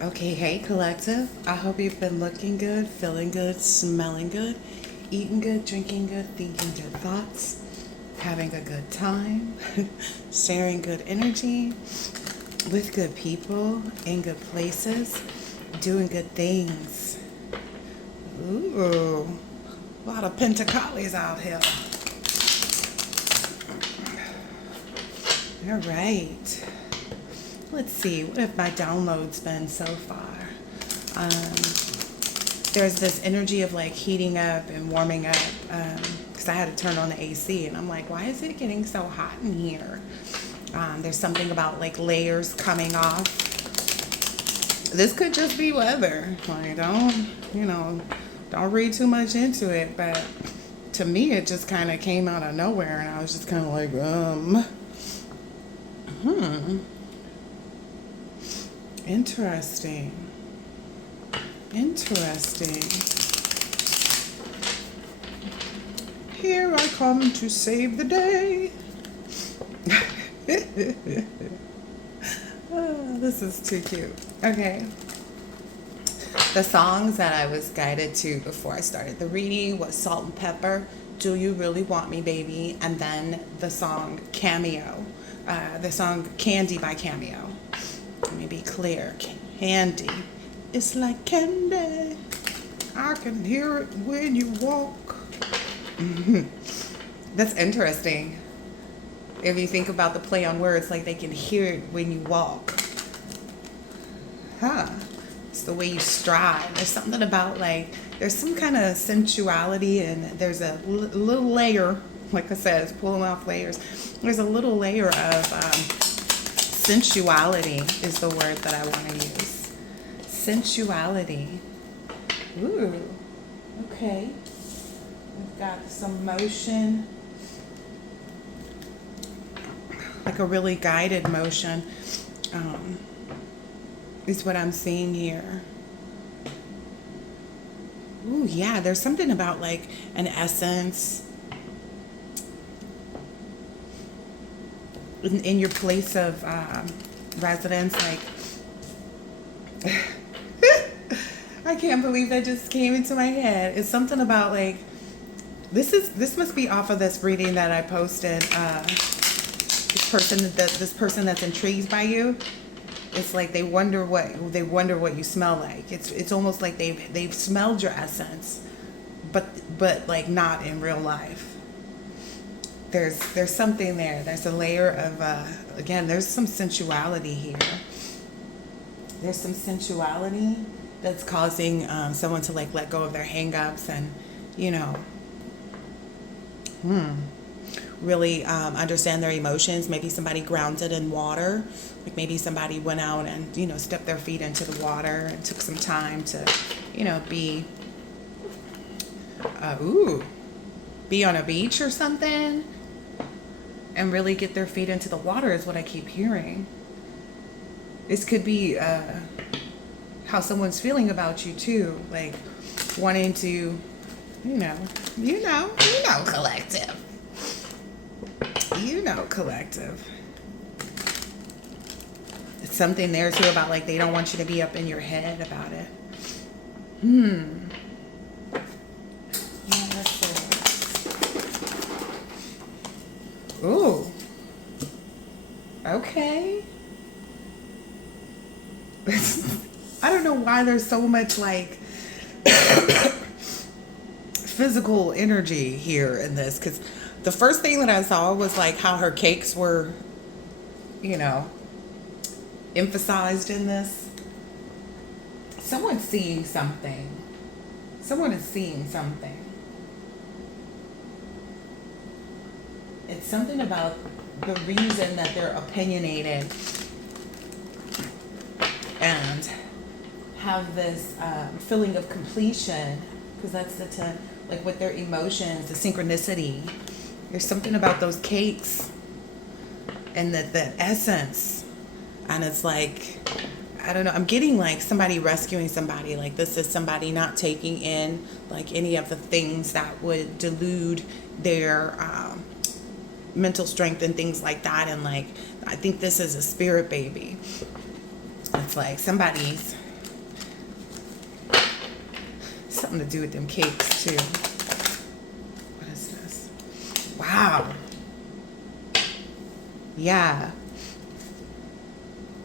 Okay, hey collective. I hope you've been looking good, feeling good, smelling good, eating good, drinking good, thinking good thoughts, having a good time, sharing good energy with good people in good places, doing good things. Ooh, a lot of pentacles out here. All right. Let's see, what have my downloads been so far? Um, there's this energy of like heating up and warming up because I had to turn on the AC and I'm like, why is it getting so hot in here? There's something about like layers coming off. This could just be weather. Like, don't read too much into it. But to me, it just kind of came out of nowhere and I was just kind of like, interesting. Interesting. Here I come to save the day. Oh, this is too cute. Okay. The songs that I was guided to before I started the reading was Salt and Pepper, Do You Really Want Me, Baby? And then the song Cameo, the song Candy by Cameo. Let me be clear. Candy. It's like candy. I can hear it when you walk. That's interesting. If you think about the play on words, like they can hear it when you walk. Huh. It's the way you stride. There's something about like, there's some kind of sensuality and there's a little layer, like I said, it's pulling off layers. There's a little layer of sensuality is the word that I want to use. Sensuality. Ooh. Okay. We've got some motion. Like a really guided motion is what I'm seeing here. Ooh, yeah, there's something about like an essence in your place of residence. Like, I can't believe that just came into my head. It's something about like, this must be off of this reading that I posted. This person that's intrigued by you, it's like they wonder what you smell like. It's almost like they've smelled your essence, but like not in real life. There's something there. There's a layer of again. There's some sensuality here. There's some sensuality that's causing someone to like let go of their hang-ups and you know really understand their emotions. Maybe somebody grounded in water. Like maybe somebody went out and, stepped their feet into the water and took some time to, be, be on a beach or something and really get their feet into the water is what I keep hearing. This could be how someone's feeling about you too. Like wanting to, collective. Collective. It's something there too about like they don't want you to be up in your head about it. Yeah, let's see. Ooh. Okay. I don't know why there's so much like physical energy here in this, because the first thing that I saw was like how her cakes were, emphasized in this. Someone's seeing something. Someone is seeing something. It's something about the reason that they're opinionated and have this feeling of completion, because that's like with their emotions, the synchronicity. There's something about those cakes and the essence. And it's like, I don't know, I'm getting like somebody rescuing somebody. Like this is somebody not taking in like any of the things that would delude their mental strength and things like that. And like, I think this is a spirit baby. It's like somebody's something to do with them cakes too. What is this? Wow. Yeah.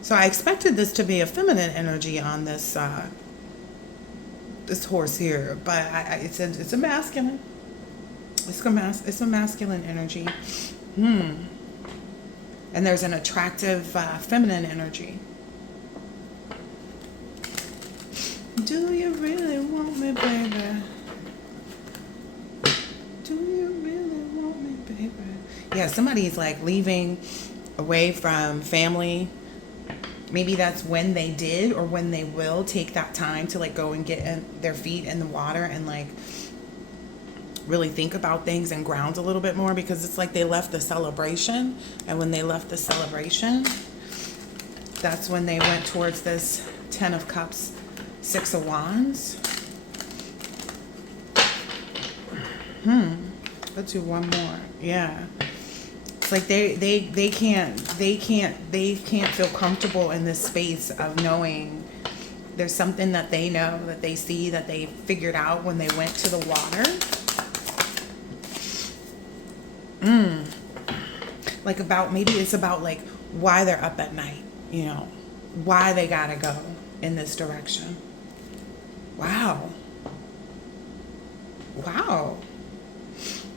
So I expected this to be a feminine energy on this this horse here, but it's a masculine. It's a masculine energy. And there's an attractive feminine energy. Do you really want me, baby? Do you really want me, baby? Yeah, somebody's like leaving away from family. Maybe that's when they did or when they will take that time to like go and get their feet in the water and like really think about things and ground a little bit more, because it's like they left the celebration, and when they left the celebration, that's when they went towards this 10 of Cups, 6 of Wands. Let's do one more. Yeah. It's like they can't feel comfortable in this space of knowing there's something that they know, that they see, that they figured out when they went to the water. Like maybe it's about like why they're up at night, you know, why they gotta go in this direction. Wow.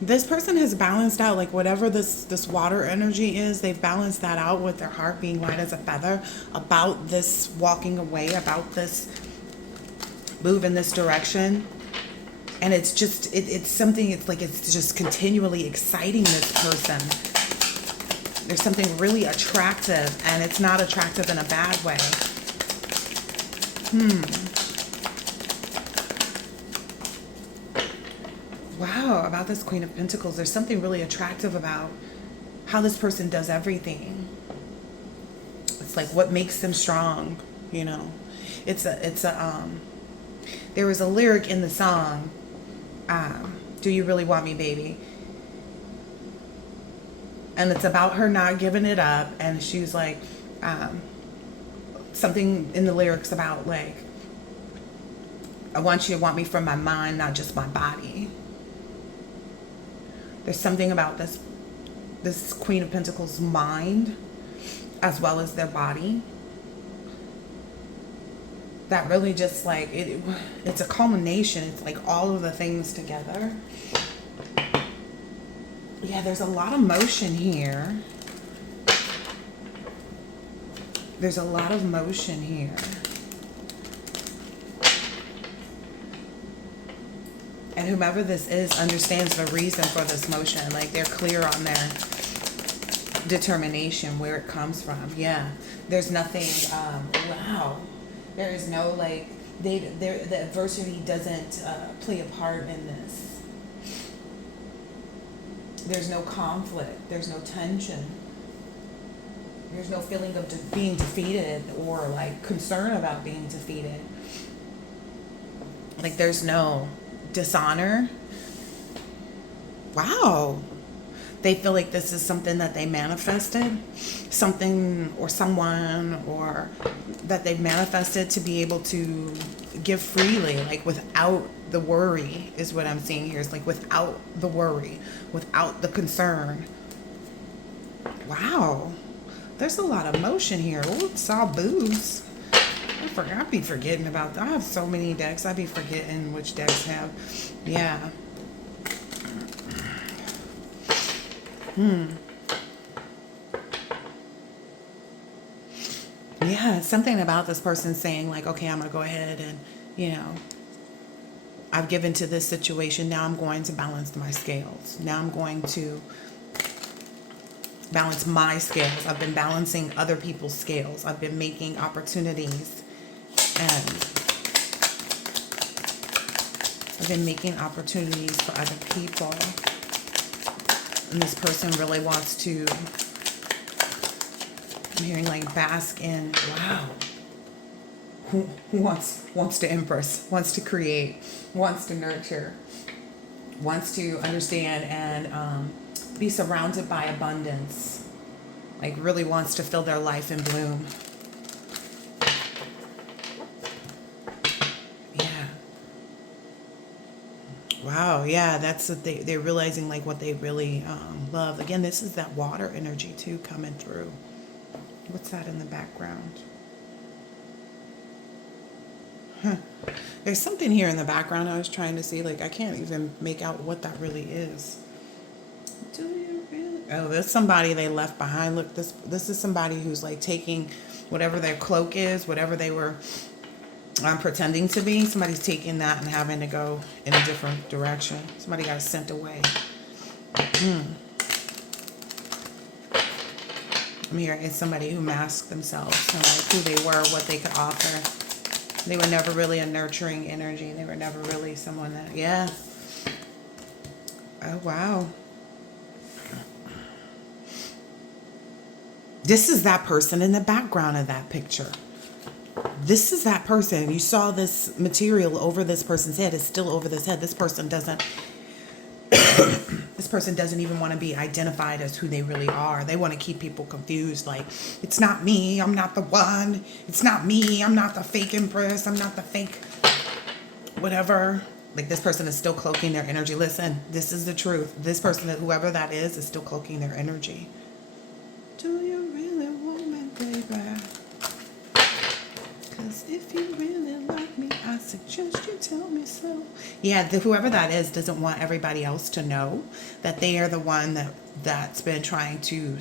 This person has balanced out, like whatever this water energy is, they've balanced that out with their heart being light as a feather about this walking away, about this move in this direction. And it's just, it's something, it's like it's just continually exciting this person. There's something really attractive, and it's not attractive in a bad way. Wow, about this Queen of Pentacles, there's something really attractive about how this person does everything. It's like what makes them strong, you know. There was a lyric in the song, Do You Really Want Me, Baby? And it's about her not giving it up, and she's like, something in the lyrics about like, I want you to want me from my mind, not just my body. There's something about this Queen of Pentacles mind, as well as their body, that really just like, it's a culmination. It's like all of the things together. Yeah, there's a lot of motion here. There's a lot of motion here. And whomever this is understands the reason for this motion. Like they're clear on their determination, where it comes from. Yeah, there's nothing, wow. There is no like, the adversity doesn't play a part in this. There's no conflict. There's no tension. There's no feeling of being defeated or like concern about being defeated. Like there's no dishonor. Wow. They feel like this is something that they manifested, something or someone, or that they've manifested to be able to give freely, like without the worry is what I'm seeing here. It's like without the worry, without the concern. Wow. There's a lot of motion here. Oh, saw boobs. I'd be forgetting about that. I have so many decks. I'd be forgetting which decks have. Yeah. Yeah, something about this person saying like, okay, I'm going to go ahead and, you know, I've given to this situation. Now I'm going to balance my scales. Now I'm going to balance my scales. I've been balancing other people's scales. I've been making opportunities, and I've been making opportunities for other people. And this person really wants to, I'm hearing like bask in, wow. Who wants to impress, wants to create, wants to nurture, wants to understand and be surrounded by abundance. Like really wants to fill their life in bloom. Wow, yeah, that's what they're realizing, like what they really love. Again, this is that water energy too coming through. What's that in the background? There's something here in the background I was trying to see. Like, I can't even make out what that really is. Do you really? Oh, there's somebody they left behind. Look, this is somebody who's like taking whatever their cloak is, whatever they were pretending to be. Somebody's taking that and having to go in a different direction. Somebody got sent away. I'm hearing it's somebody who masked themselves and like who they were, what they could offer. They were never really a nurturing energy. They were never really someone that, yeah. Oh, wow. This is that person in the background of that picture. This is that person. You saw this material over this person's head. It's still over this head. This person doesn't even want to be identified as who they really are. They want to keep people confused. Like, it's not me. I'm not the one. It's not me. I'm not the fake empress. I'm not the fake whatever. Like, this person is still cloaking their energy. Listen, this is the truth. This person, whoever that is still cloaking their energy. Do you really want me, baby? Because if you really like me, I suggest you tell me so. Yeah, whoever that is doesn't want everybody else to know that they are the one that's been trying to,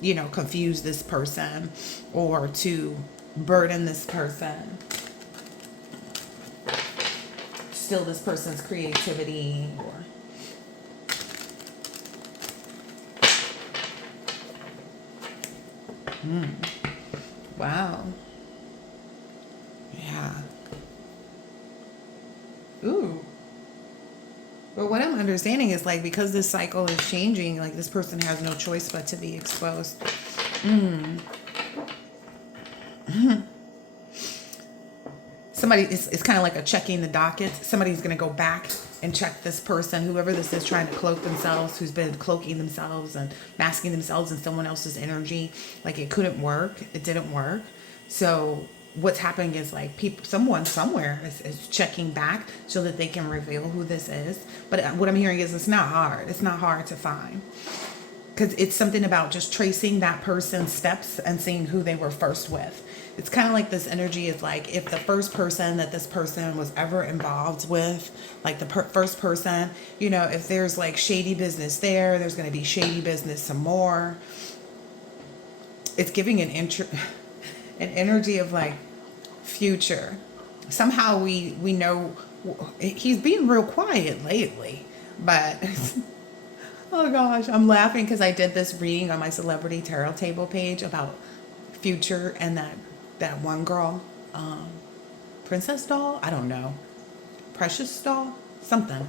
you know, confuse this person or to burden this person. Steal this person's creativity or... Wow. Yeah. Ooh. But what I'm understanding is like because this cycle is changing, like this person has no choice but to be exposed. Somebody, it's kind of like a checking the docket. Somebody's going to go back and check this person, whoever this is trying to cloak themselves, who's been cloaking themselves and masking themselves in someone else's energy. Like it couldn't work. It didn't work. So what's happening is like someone somewhere is checking back so that they can reveal who this is. But what I'm hearing is it's not hard. It's not hard to find. Because it's something about just tracing that person's steps and seeing who they were first with. It's kind of like this energy is like if the first person that this person was ever involved with, like the first person, you know, if there's like shady business there's going to be shady business some more. It's giving an energy of like future. Somehow we know he's being real quiet lately, but... Oh gosh, I'm laughing because I did this reading on my celebrity tarot table page about future and that one girl, princess doll, I don't know, precious doll, something,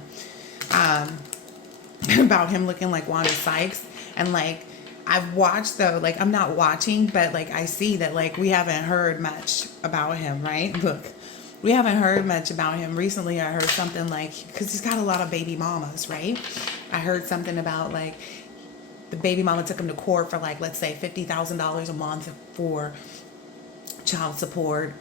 about him looking like Wanda Sykes. And like I've watched though, like I'm not watching, but like I see that like we haven't heard much about him, right? Look, we haven't heard much about him. Recently I heard something like, because he's got a lot of baby mamas, right? I heard something about like the baby mama took him to court for like, let's say $50,000 a month for child support,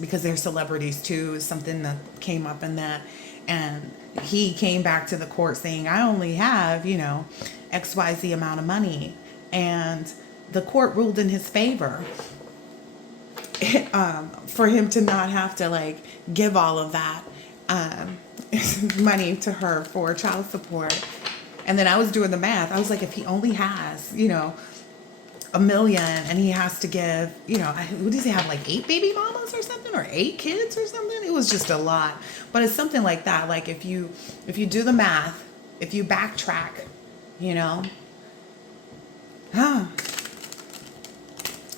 because they're celebrities too, is something that came up in that. And he came back to the court saying, I only have, you know, XYZ amount of money. And the court ruled in his favor. For him to not have to like give all of that money to her for child support. And then I was doing the math. I was like, if he only has, you know, $1 million and he has to give, you know, what does he have, like 8 baby mamas or something, or 8 kids or something? It was just a lot. But it's something like that. Like if you do the math, if you backtrack, you know,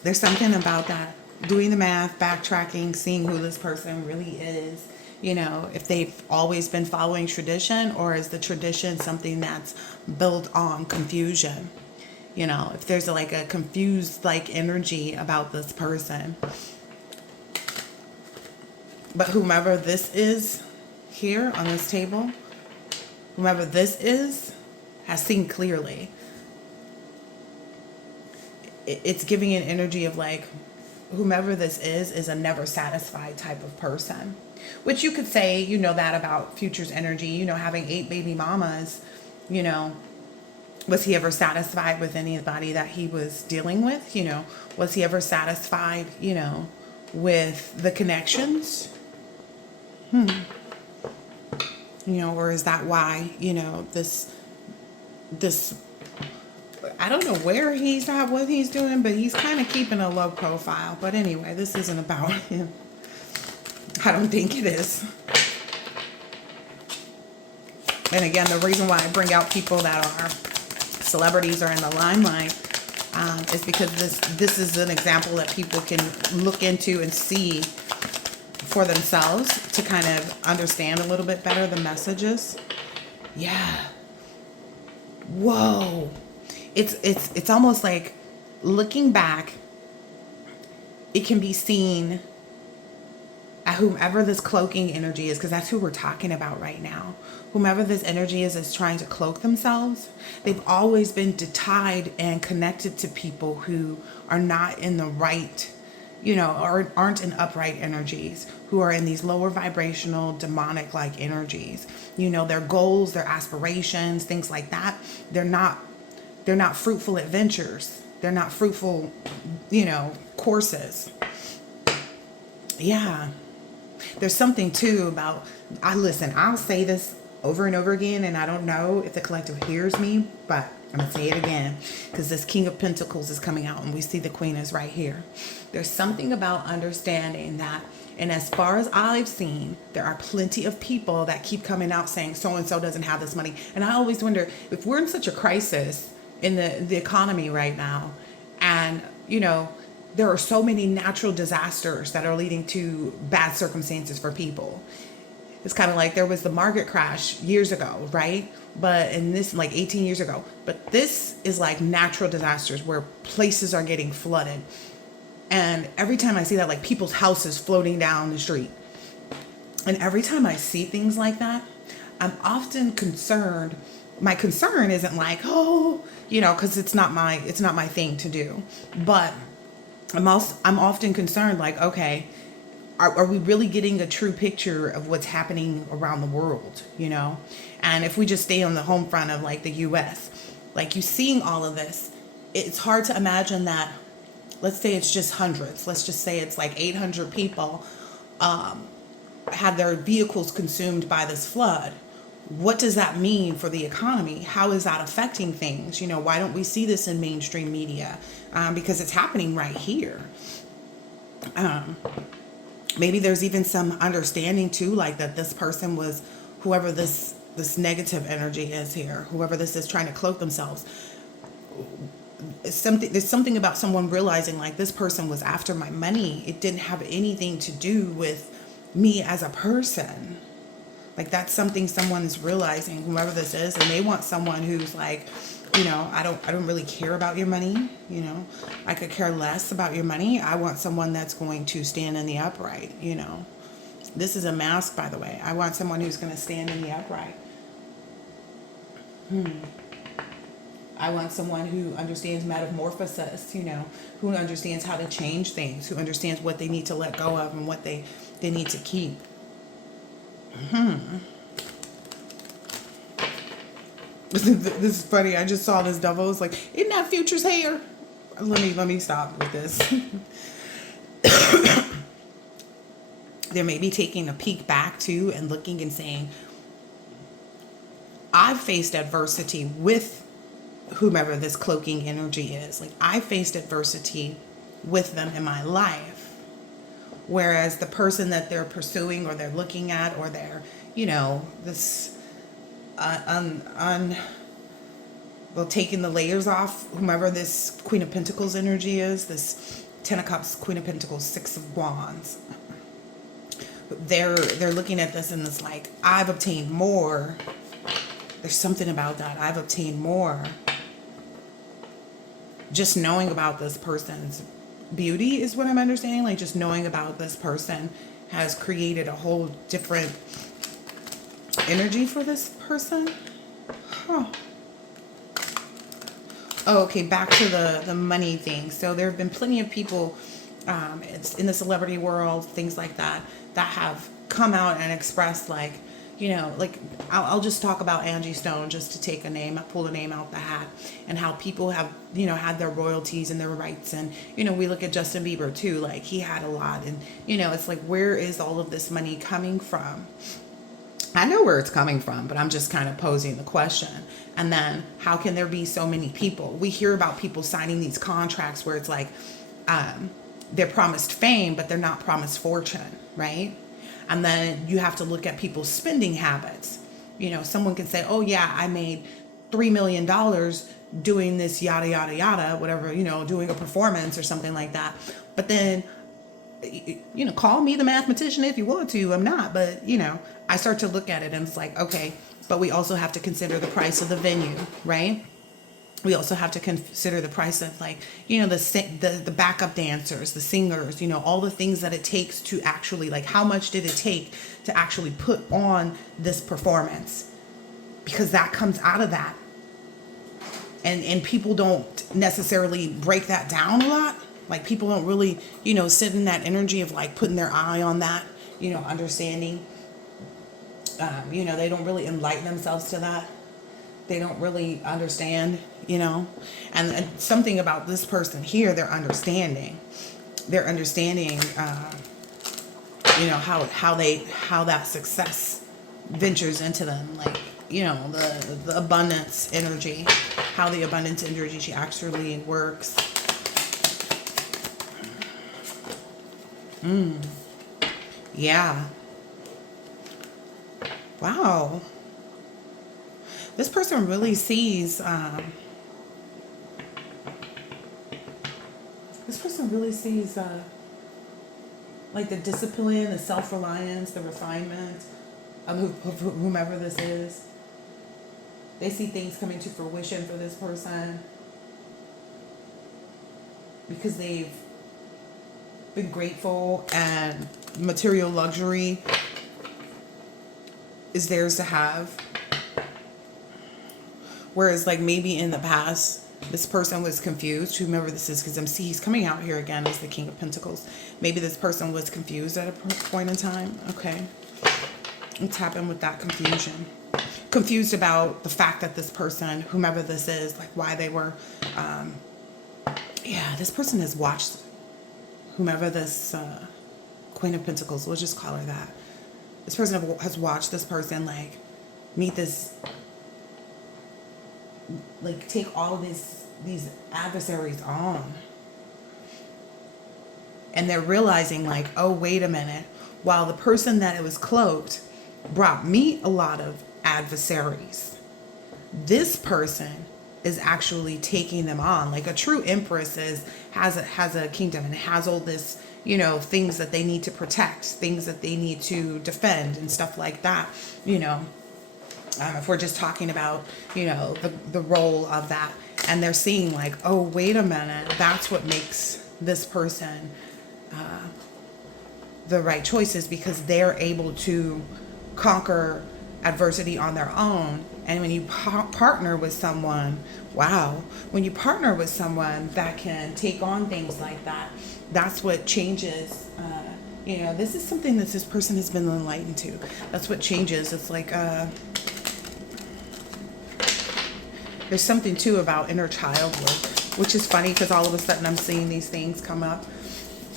there's something about that. Doing the math, backtracking, seeing who this person really is. You know, if they've always been following tradition, or is the tradition something that's built on confusion? You know, if there's like a confused like energy about this person. But whomever this is here on this table, whomever this is, has seen clearly. It's giving an energy of like, whomever this is a never satisfied type of person. Which you could say, that about Future's energy, having 8 baby mamas, you know, was he ever satisfied with anybody that he was dealing with? Was he ever satisfied, with the connections? Or is that why, this I don't know where he's at, what he's doing, but he's kind of keeping a low profile. But anyway, this isn't about him. I don't think it is. And again, the reason why I bring out people that are celebrities or in the limelight is because this is an example that people can look into and see for themselves to kind of understand a little bit better the messages. Yeah. Whoa. It's almost like looking back, it can be seen at whomever this cloaking energy is, because that's who we're talking about right now. Whomever this energy is trying to cloak themselves. They've always been tied and connected to people who are not in the right, or aren't in upright energies, who are in these lower vibrational, demonic-like energies. Their goals, their aspirations, things like that, they're not fruitful adventures. They're not fruitful, courses. Yeah. There's something too about, I'll say this over and over again, and I don't know if the collective hears me, but I'm going to say it again, because this King of Pentacles is coming out, and we see the Queen is right here. There's something about understanding that, and as far as I've seen, there are plenty of people that keep coming out saying so-and-so doesn't have this money. And I always wonder, if we're in such a crisis in the economy right now, and, there are so many natural disasters that are leading to bad circumstances for people. It's kind of like there was the market crash years ago, right? But in this, like 18 years ago. But this is like natural disasters where places are getting flooded. And every time I see that, like people's houses floating down the street. And every time I see things like that, I'm often concerned. My concern isn't like, because it's not my thing to do. But I'm often concerned, like, okay, are we really getting a true picture of what's happening around the world, And if we just stay on the home front of like the US, like you seeing all of this, it's hard to imagine that, let's say it's just hundreds, let's just say it's like 800 people had their vehicles consumed by this flood. What does that mean for the economy? How is that affecting things? Why don't we see this in mainstream media? Because it's happening right here. Maybe there's even some understanding too, like that this person was, whoever this negative energy is here, whoever this is trying to cloak themselves. There's something about someone realizing like this person was after my money. It didn't have anything to do with me as a person. Like that's something someone's realizing, whoever this is, and they want someone who's like, I don't really care about your money. I could care less about your money. I want someone that's going to stand in the upright. This is a mask, by the way. I want someone who's going to stand in the upright. I want someone who understands metamorphosis, who understands how to change things, who understands what they need to let go of and what they need to keep. This is funny. I just saw this devil. It's like, isn't that Future's hair? Let me stop with this. They may be taking a peek back too and looking and saying, I've faced adversity with whomever this cloaking energy is. Like I faced adversity with them in my life. Whereas the person that they're pursuing or they're looking at or they're, this taking the layers off, whomever this Queen of Pentacles energy is, this Ten of Cups, Queen of Pentacles, Six of Wands, they're looking at this and it's like, I've obtained more. There's something about that. I've obtained more. Just knowing about this person's beauty is what I'm understanding. Like just knowing about this person has created a whole different energy for this person. Huh. Oh, okay, back to the money thing. So there have been plenty of people it's in the celebrity world, things like that, that have come out and expressed like, like I'll just talk about Angie Stone just to take a name, pull a name out the hat, and how people have, had their royalties and their rights. And, we look at Justin Bieber too, like he had a lot. And, it's like, where is all of this money coming from? I know where it's coming from, but I'm just kind of posing the question. And then how can there be so many people? We hear about people signing these contracts where it's like, they're promised fame, but they're not promised fortune, right? And then you have to look at people's spending habits. Someone can say, oh yeah, I made $3 million doing this yada, yada, yada, whatever, doing a performance or something like that. But then, call me the mathematician if you want to, I'm not, but I start to look at it and it's like, okay, but we also have to consider the price of the venue, right? We also have to consider the price of like, the backup dancers, the singers, all the things that it takes to actually, like, how much did it take to actually put on this performance? Because that comes out of that. And people don't necessarily break that down a lot. Like people don't really, sit in that energy of like putting their eye on that, understanding, they don't really enlighten themselves to that. They don't really understand, and something about this person here, they're understanding, how that success ventures into them, like, the abundance energy, how the abundance energy actually works. Yeah. Wow. This person really sees, like the discipline, the self-reliance, the refinement of whomever this is. They see things coming to fruition for this person because they've been grateful, and material luxury is theirs to have. Whereas like maybe in the past, this person was confused. Whomever this is, because he's coming out here again as the King of Pentacles. Maybe this person was confused at a point in time. Okay. What's happened with that confusion? Confused about the fact that this person, whomever this is, like why they were, this person has watched whomever this Queen of Pentacles, we'll just call her that. This person has watched this person like meet this, like take all of these adversaries on. And they're realizing like, oh, wait a minute. While the person that it was cloaked brought me a lot of adversaries, this person is actually taking them on. Like a true empress has a kingdom and has all this, things that they need to protect, things that they need to defend and stuff like that, if we're just talking about, the role of that. And they're seeing like, oh, wait a minute, that's what makes this person the right choices, because they're able to conquer adversity on their own. And when you partner with someone, when you partner with someone that can take on things like that, that's what changes. This is something that this person has been enlightened to. That's what changes. It's like, there's something too about inner child work, which is funny because all of a sudden I'm seeing these things come up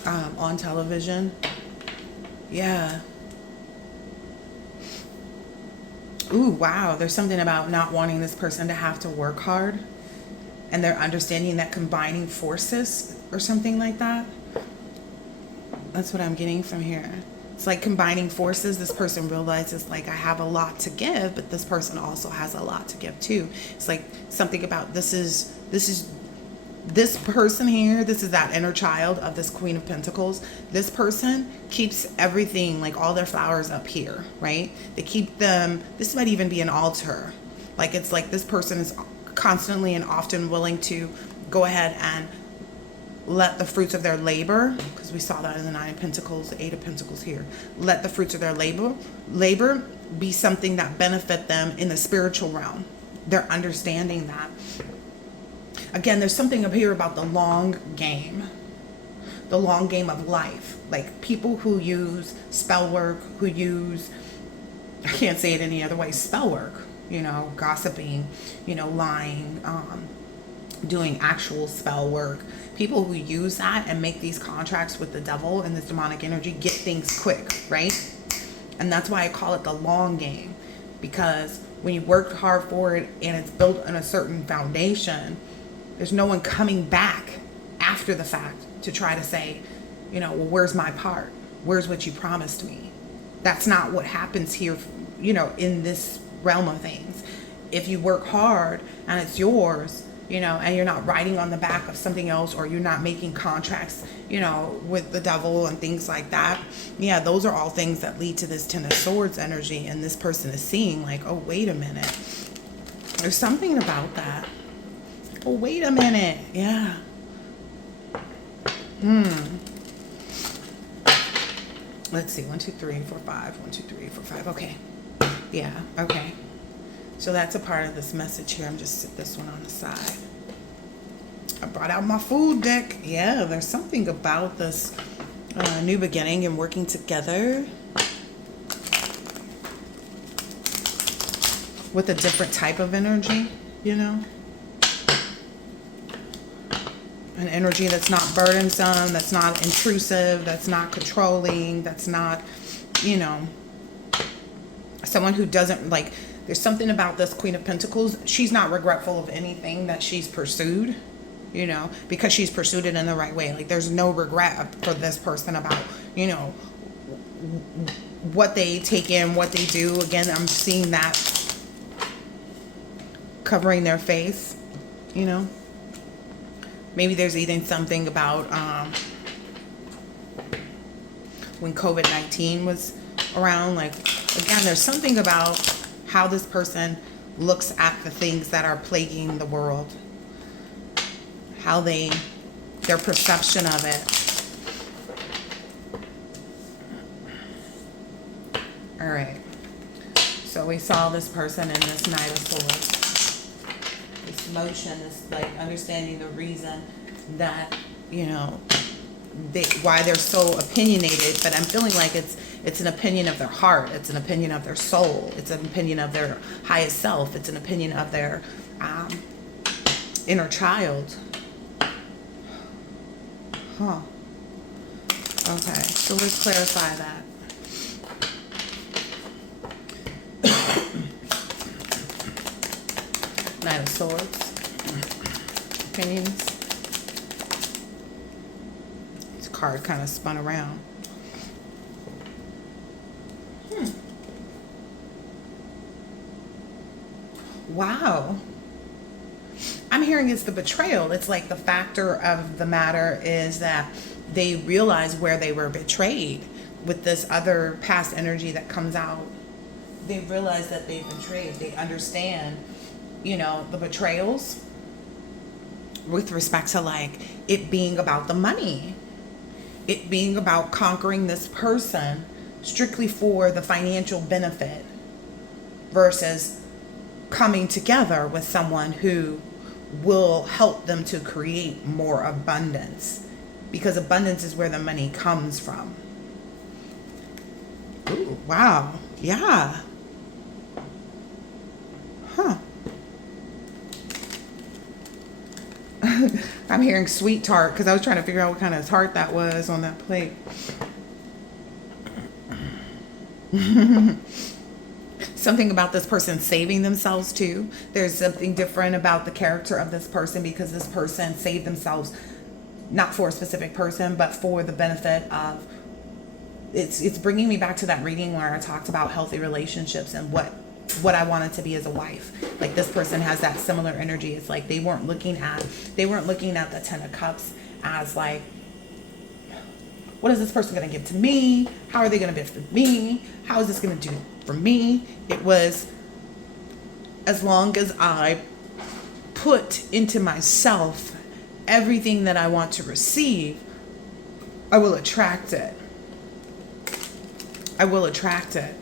on television. Yeah. Ooh, wow. There's something about not wanting this person to have to work hard, and they're understanding that combining forces or something like that. That's what I'm getting from here. It's like combining forces. This person realizes like I have a lot to give, but this person also has a lot to give too. It's like something about this person here. This is that inner child of this Queen of Pentacles. This person keeps everything, like all their flowers up here, right? They keep them. This might even be an altar. Like it's like this person is constantly and often willing to go ahead and let the fruits of their labor, because we saw that in the Nine of Pentacles, the Eight of Pentacles here. Let the fruits of their labor be something that benefit them in the spiritual realm. They're understanding that. Again, there's something up here about the long game. the long game of life. Like people who use spell work, who use, I can't say it any other way, spell work, gossiping, lying, doing actual spell work. People who use that and make these contracts with the devil and this demonic energy get things quick, right? And that's why I call it the long game, because when you work hard for it and it's built on a certain foundation, there's no one coming back after the fact to try to say, well, where's my part? Where's what you promised me? That's not what happens here, in this realm of things. If you work hard and it's yours, and you're not riding on the back of something else, or you're not making contracts, with the devil and things like that. Yeah, those are all things that lead to this Ten of Swords energy. And this person is seeing like, oh, wait a minute. There's something about that. Oh, wait a minute. Yeah. Let's see. 1, 2, 3, 4, 5. 1, 2, 3, 4, 5. Okay. Yeah. Okay. So that's a part of this message here. I'm just set this one on the side. I brought out my food deck. Yeah, there's something about this new beginning and working together with a different type of energy, An energy that's not burdensome, that's not intrusive, that's not controlling, that's not, someone who doesn't like. There's something about this Queen of Pentacles. She's not regretful of anything that she's pursued, because she's pursued it in the right way. Like there's no regret for this person about, what they take in, what they do. Again, I'm seeing that covering their face, Maybe there's even something about when COVID-19 was around. Like, again, there's something about how this person looks at the things that are plaguing the world, how their perception of it. All right. So we saw this person in this Knight of Swords. This motion, this like understanding the reason that, why they're so opinionated, but I'm feeling like it's an opinion of their heart, it's an opinion of their soul, it's an opinion of their highest self, it's an opinion of their inner child. Okay, so let's clarify that. Knight of Swords. Opinions. This card kind of spun around. Wow. I'm hearing it's the betrayal. It's like the factor of the matter is that they realize where they were betrayed with this other past energy that comes out. They realize that they've been betrayed. They understand, the betrayals with respect to like it being about the money, it being about conquering this person strictly for the financial benefit versus coming together with someone who will help them to create more abundance, because abundance is where the money comes from. Ooh, wow. Yeah. I'm hearing sweet tart because I was trying to figure out what kind of tart that was on that plate. Something about this person saving themselves too. There's something different about the character of this person, because this person saved themselves not for a specific person, but for the benefit of, it's bringing me back to that reading where I talked about healthy relationships and what I wanted to be as a wife. Like this person has that similar energy. It's like they weren't looking at the Ten of Cups as like, what is this person going to give to me? How are they going to benefit me? How is this going to do for me? It was, as long as I put into myself everything that I want to receive, I will attract it. I will attract it.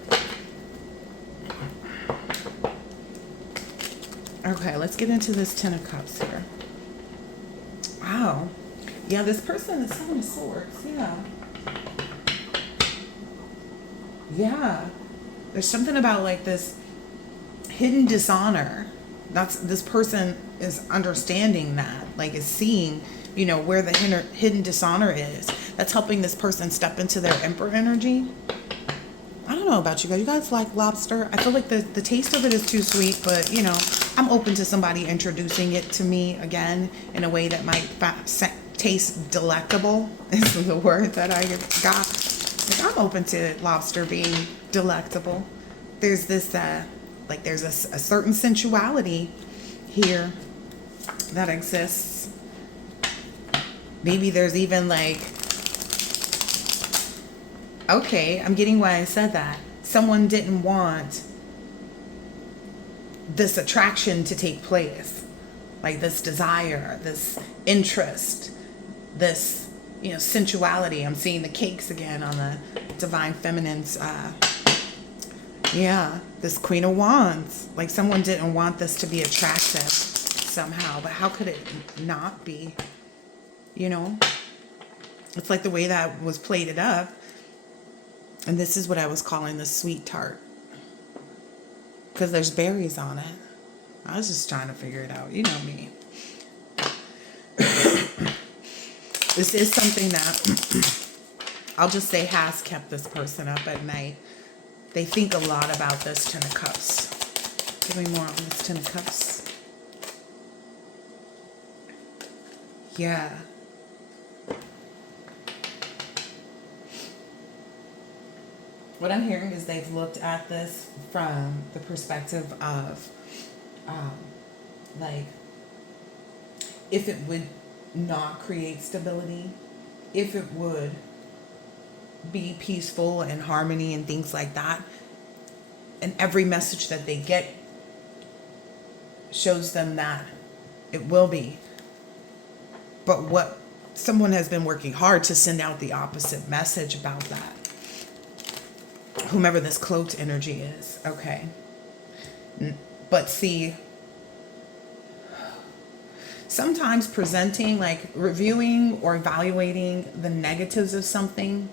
Okay, let's get into this Ten of Cups here. Wow. Yeah, this person is Seven of Swords. Yeah. Yeah. There's something about like this hidden dishonor. That's this person is understanding that, like is seeing, where the hidden dishonor is. That's helping this person step into their emperor energy. I don't know about you guys. You guys like lobster? I feel like the taste of it is too sweet, but I'm open to somebody introducing it to me again in a way that might taste delectable. Is the word that I got. Like, I'm open to lobster being delectable. There's this, there's a certain sensuality here that exists. Maybe there's even like, okay, I'm getting why I said that. Someone didn't want this attraction to take place. Like this desire, this interest, this, sensuality. I'm seeing the cakes again on the Divine Feminine's, this Queen of Wands. Like someone didn't want this to be attractive somehow, but how could it not be? It's like the way that was plated up. And this is what I was calling the sweet tart. Because there's berries on it. I was just trying to figure it out. You know me. This is something that I'll just say has kept this person up at night. They think a lot about this Ten of Cups. Give me more on this Ten of Cups. Yeah. What I'm hearing is they've looked at this from the perspective of, if it would not create stability, if it would be peaceful and harmony and things like that, and every message that they get shows them that it will be. But what someone has been working hard to send out the opposite message about that. Whomever this cloaked energy is, okay. But see, sometimes presenting, like reviewing or evaluating the negatives of something,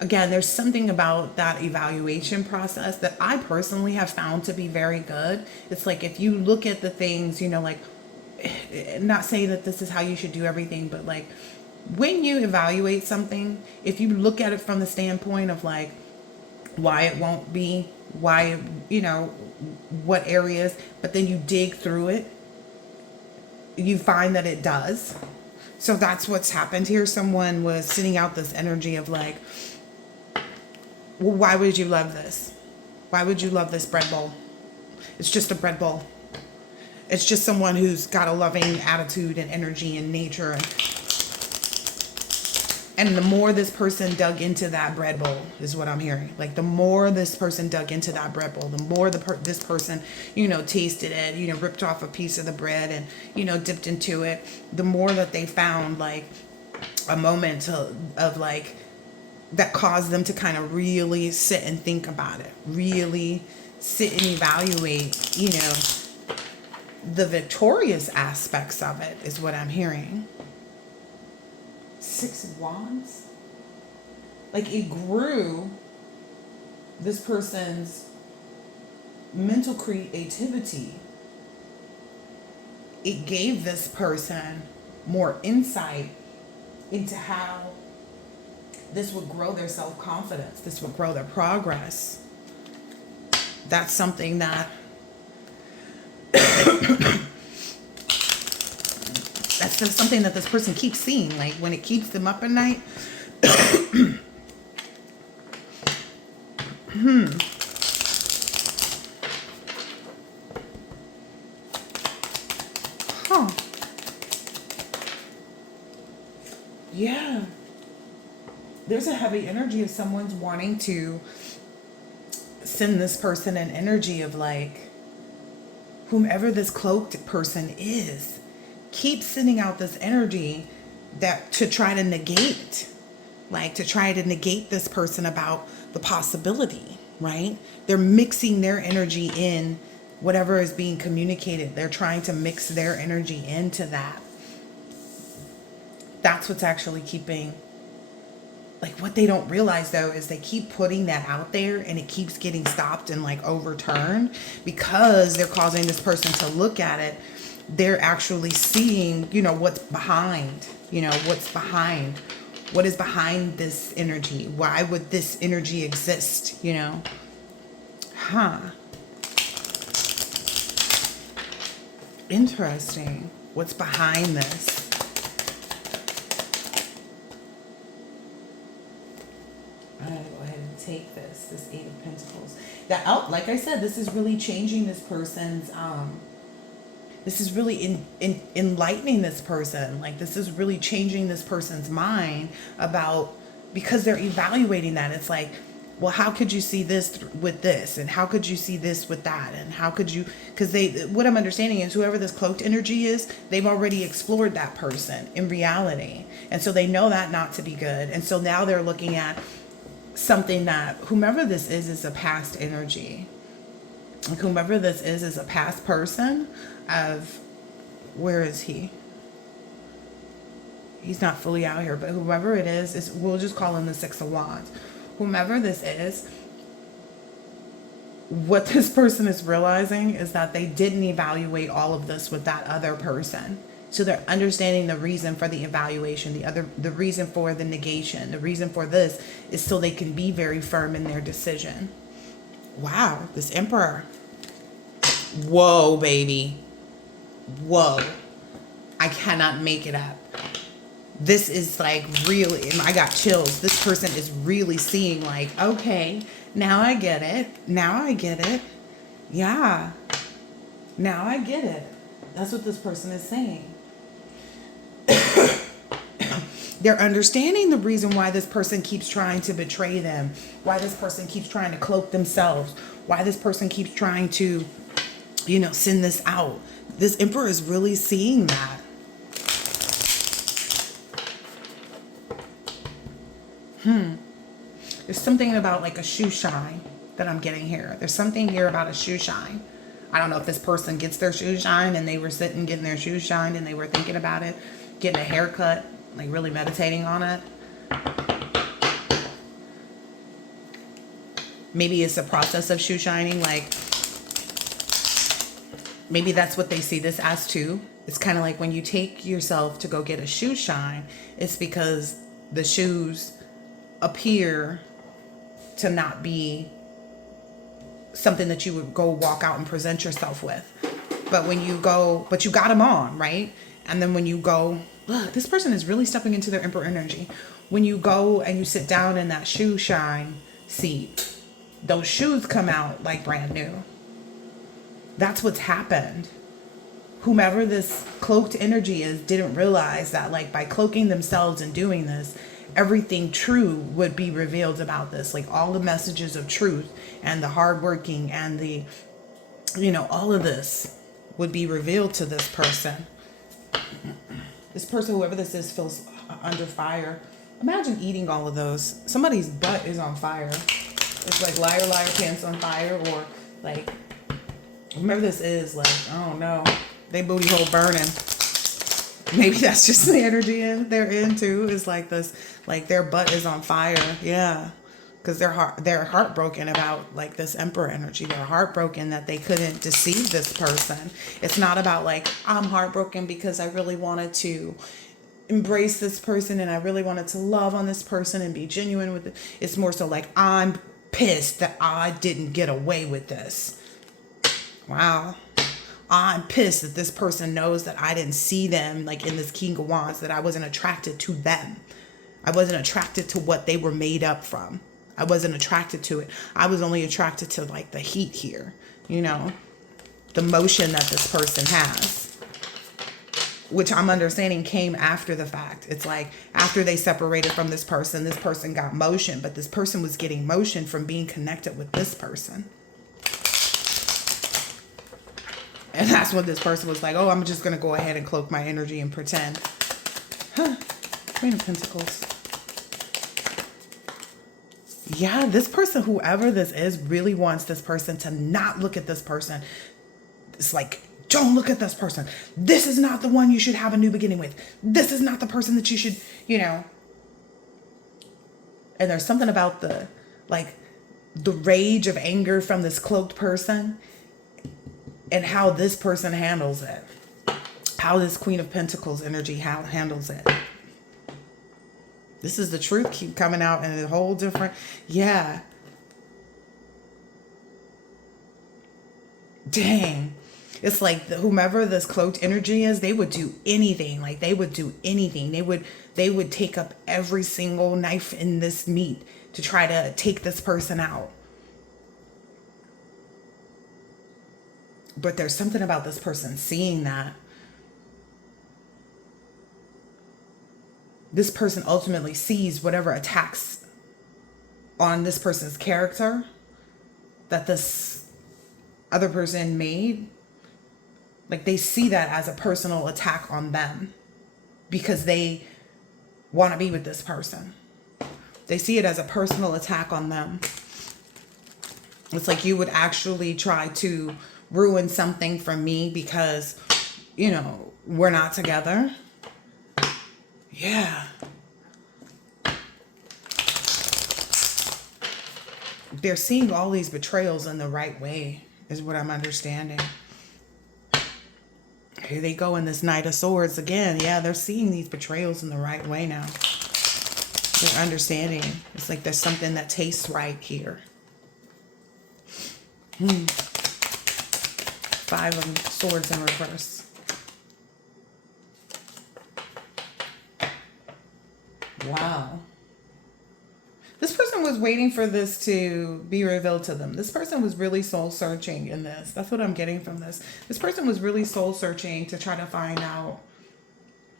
again, there's something about that evaluation process that I personally have found to be very good. It's like if you look at the things, not saying that this is how you should do everything, but like when you evaluate something, if you look at it from the standpoint of like why it won't be, why, what areas, but then you dig through it, you find that it does. So that's what's happened here. Someone was sending out this energy of like, well, why would you love this? Why would you love this bread bowl? It's just a bread bowl. It's just someone who's got a loving attitude and energy and nature. And the more this person dug into that bread bowl is what I'm hearing. Like the more this person dug into that bread bowl, the more this person, tasted it, ripped off a piece of the bread and, dipped into it, the more that they found like a moment of like, that caused them to kind of really sit and think about it, really sit and evaluate, the victorious aspects of it is what I'm hearing. Six of Wands. Like it grew this person's mental creativity. It gave this person more insight into how this would grow their self-confidence. This would grow their progress. That's something that that's just something that this person keeps seeing. Like when it keeps them up at night. Huh. Yeah. There's a heavy energy of someone's wanting to send this person an energy of like, whomever this cloaked person is, keep sending out this energy that to try to negate, this person about the possibility, right? They're mixing their energy in whatever is being communicated. They're trying to mix their energy into that. That's what's actually keeping, like, what they don't realize though is they keep putting that out there and it keeps getting stopped and like overturned because they're causing this person to look at it. They're actually seeing, you know, what's behind, you know, what's behind, what is behind this energy. Why would this energy exist, you know? Huh. Interesting. What's behind this? I'm gonna go ahead and take this Eight of Pentacles. That out, like I said, this is really changing this person's this is really enlightening this person. Like, this is really changing this person's mind about, because they're evaluating that. It's like, well, how could you see this with this? And how could you see this with that? And how could you, because what I'm understanding is whoever this cloaked energy is, they've already explored that person in reality. And so they know that not to be good. And so now they're looking at something that whomever this is a past energy. Like, whomever this is a past person of, where is he? He's not fully out here, but whoever it is, we'll just call him the Six of Wands. Whomever this is, what this person is realizing is that they didn't evaluate all of this with that other person. So they're understanding the reason for the evaluation, the reason for the negation, the reason for this is so they can be very firm in their decision. Wow, this Emperor. Whoa, baby. Whoa. I cannot make it up. This is like really, and I got chills. This person is really seeing like, okay, now I get it. Now I get it. Yeah. Now I get it. That's what this person is saying. They're understanding the reason why this person keeps trying to betray them, why this person keeps trying to cloak themselves, why this person keeps trying to, you know, send this out. This Emperor is really seeing that. There's something about like a shoe shine that I'm getting here. There's something here about a shoe shine. I don't know if this person gets their shoe shine and they were sitting getting their shoe shined and they were thinking about it, getting a haircut, like really meditating on it. Maybe it's a process of shoe shining, like maybe that's what they see this as too. It's kind of like when you take yourself to go get a shoe shine, it's because the shoes appear to not be something that you would go walk out and present yourself with. But when you go, but you got them on, right? And then when you go, look, this person is really stepping into their Emperor energy. When you go and you sit down in that shoe shine seat, those shoes come out like brand new. That's what's happened. Whomever this cloaked energy is didn't realize that, like, by cloaking themselves and doing this, everything true would be revealed about this. Like, all the messages of truth and the hardworking and the, you know, all of this would be revealed to this person. This person, whoever this is, feels under fire. Imagine eating all of those. Somebody's butt is on fire. It's like liar, liar, pants on fire, or like, whoever this is, like, I don't know, they booty hole burning. Maybe that's just the energy they're in too. Is like this, like their butt is on fire. Yeah, because they're heartbroken about like this Emperor energy. They're heartbroken that they couldn't deceive this person. It's not about like, I'm heartbroken because I really wanted to embrace this person and I really wanted to love on this person and be genuine with it. It's more so like, I'm pissed that I didn't get away with this. Wow. I'm pissed that this person knows that I didn't see them like in this King of Wands, that I wasn't attracted to them. I wasn't attracted to what they were made up from. I wasn't attracted to it. I was only attracted to like the heat here, you know, the motion that this person has, which I'm understanding came after the fact. It's like after they separated from this person got motion, but this person was getting motion from being connected with this person. And that's when this person was like, oh, I'm just going to go ahead and cloak my energy and pretend. Huh. Queen of Pentacles. Yeah, this person, whoever this is, really wants this person to not look at this person. It's like don't look at this person. This is not the one you should have a new beginning with. This is not the person that you should, you know. And there's something about the rage of anger from this cloaked person and how this person handles it. How this Queen of Pentacles energy handles it. This is the truth keep coming out in a whole different, yeah. Dang. It's like whomever this cloaked energy is, they would do anything. Like they would do anything. They would take up every single knife in this meat to try to take this person out. But there's something about this person seeing that. This person ultimately sees whatever attacks on this person's character that this other person made. Like they see that as a personal attack on them because they want to be with this person. They see it as a personal attack on them. It's like you would actually try to ruin something from me because, you know, we're not together. Yeah. They're seeing all these betrayals in the right way, is what I'm understanding. Here they go in this Knight of Swords again. Yeah, they're seeing these betrayals in the right way now. They're understanding. It's like there's something that tastes right here. Five of Swords in reverse. Wow. This person was waiting for this to be revealed to them. This person was really soul searching in this. That's what I'm getting from this. This person was really soul searching to try to find out.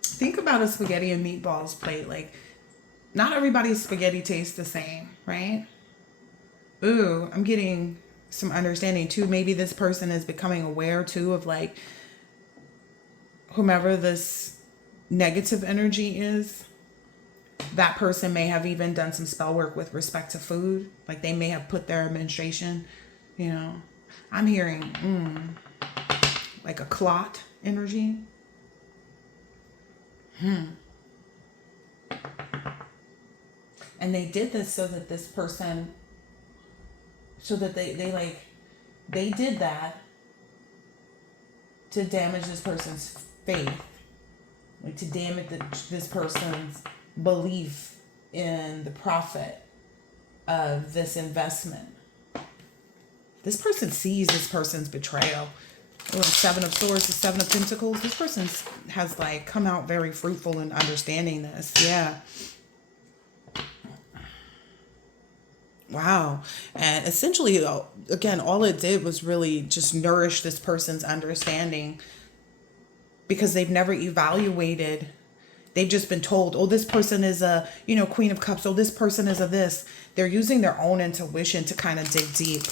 Think about a spaghetti and meatballs plate. Like, not everybody's spaghetti tastes the same, right? Ooh, I'm getting some understanding too. Maybe this person is becoming aware too of like whomever this negative energy is. That person may have even done some spell work with respect to food. Like they may have put their administration, you know. I'm hearing like a clot energy. And they did this so that this person, so that they did that to damage this person's faith. Like to damage this person's belief in the profit of this investment. This person sees this person's betrayal. Oh, Seven of Swords to Seven of Pentacles. This person has like come out very fruitful in understanding this. Yeah. Wow. And essentially, again, all it did was really just nourish this person's understanding because they've never evaluated. They've just been told, oh, this person is a, you know, Queen of Cups. Oh, this person is a this. They're using their own intuition to kind of dig deep.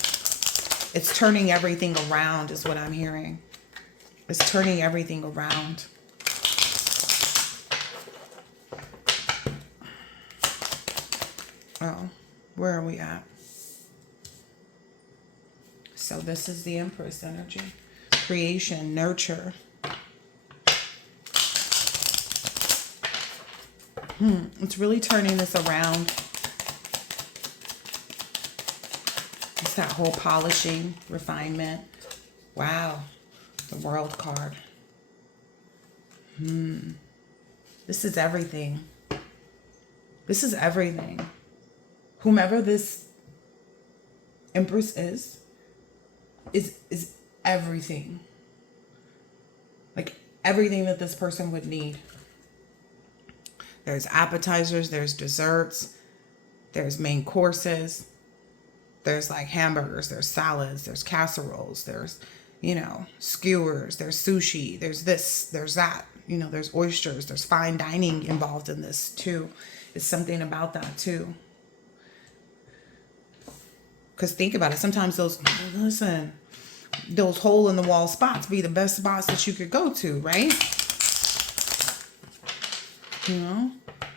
It's turning everything around is what I'm hearing. It's turning everything around. Oh, where are we at? So this is the Empress energy. Creation, nurture. It's really turning this around. It's that whole polishing, refinement. Wow. The World card. This is everything. This is everything. Whomever this Empress is everything. Like everything that this person would need. There's appetizers, there's desserts, there's main courses, there's like hamburgers, there's salads, there's casseroles, there's, you know, skewers, there's sushi, there's this, there's that, you know, there's oysters, there's fine dining involved in this too. It's something about that too. Because think about it, sometimes those hole in the wall spots be the best spots that you could go to, right? You know,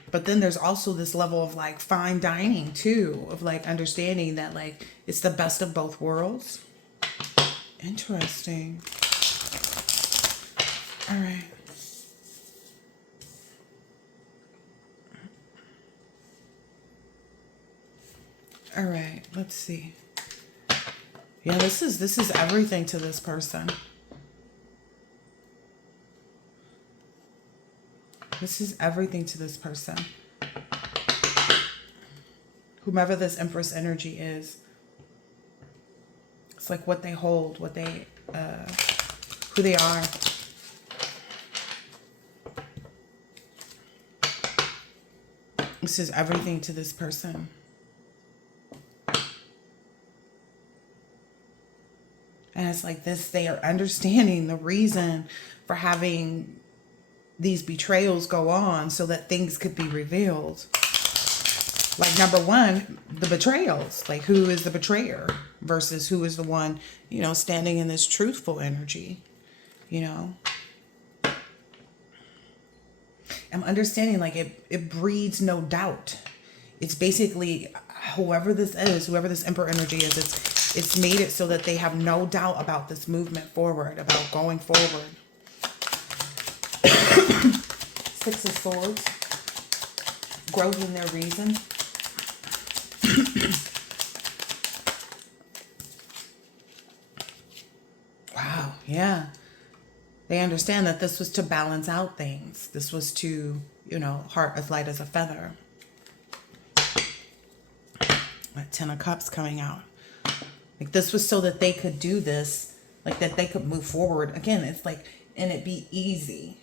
but then there's also this level of like fine dining too, of like understanding that like it's the best of both worlds. Interesting. All right. All right. Let's see. Yeah, this is everything to this person. This is everything to this person. Whomever this Empress energy is. It's like what they hold, what they, who they are. This is everything to this person. And it's like this, they are understanding the reason for having these betrayals go on so that things could be revealed. Like, number one, the betrayals. Like, who is the betrayer versus who is the one, you know, standing in this truthful energy, you know? I'm understanding, like, it breeds no doubt. It's basically whoever this is, whoever this Emperor energy is, it's made it so that they have no doubt about this movement forward, about going forward. Six of Swords. Growth in their reason. Wow, yeah. They understand that this was to balance out things. This was to, you know, heart as light as a feather. That Ten of Cups coming out. Like, this was so that they could do this, like that they could move forward. Again, it's like, and it be easy,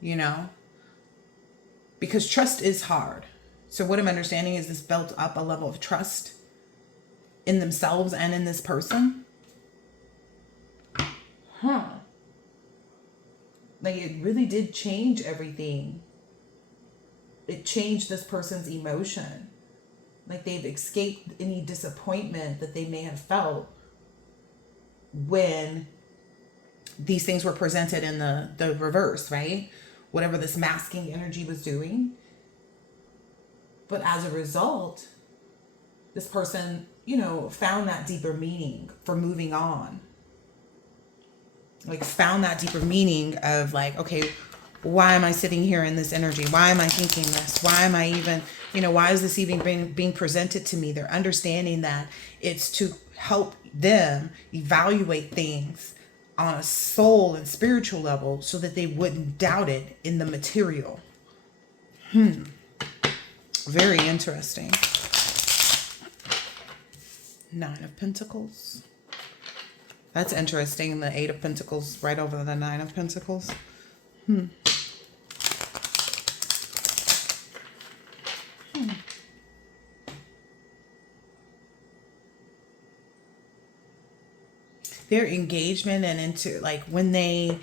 you know? Because trust is hard. So what I'm understanding is this built up a level of trust in themselves and in this person. Huh. Like, it really did change everything. It changed this person's emotion. Like, they've escaped any disappointment that they may have felt when these things were presented in the reverse, right? Whatever this masking energy was doing. But as a result, this person, you know, found that deeper meaning for moving on. Like, found that deeper meaning of, like, okay, why am I sitting here in this energy? Why am I thinking this? Why am I even, you know, why is this even being presented to me? They're understanding that it's to help them evaluate things on a soul and spiritual level so that they wouldn't doubt it in the material. Very interesting. Nine of Pentacles. That's interesting. The Eight of Pentacles right over the Nine of Pentacles. Their engagement and into, like, when they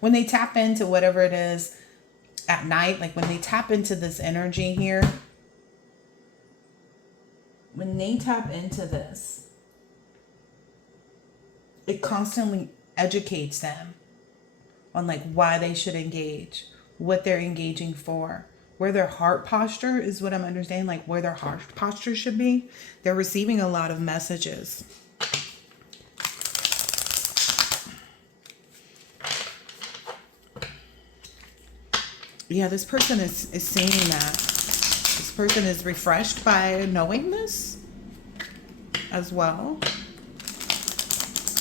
when they tap into whatever it is at night, like when they tap into this energy here, when they tap into this, it constantly educates them on, like, why they should engage, what they're engaging for, where their heart posture is, what I'm understanding, like where their heart posture should be. They're receiving a lot of messages. Yeah, this person is seeing that. This person is refreshed by knowing this as well.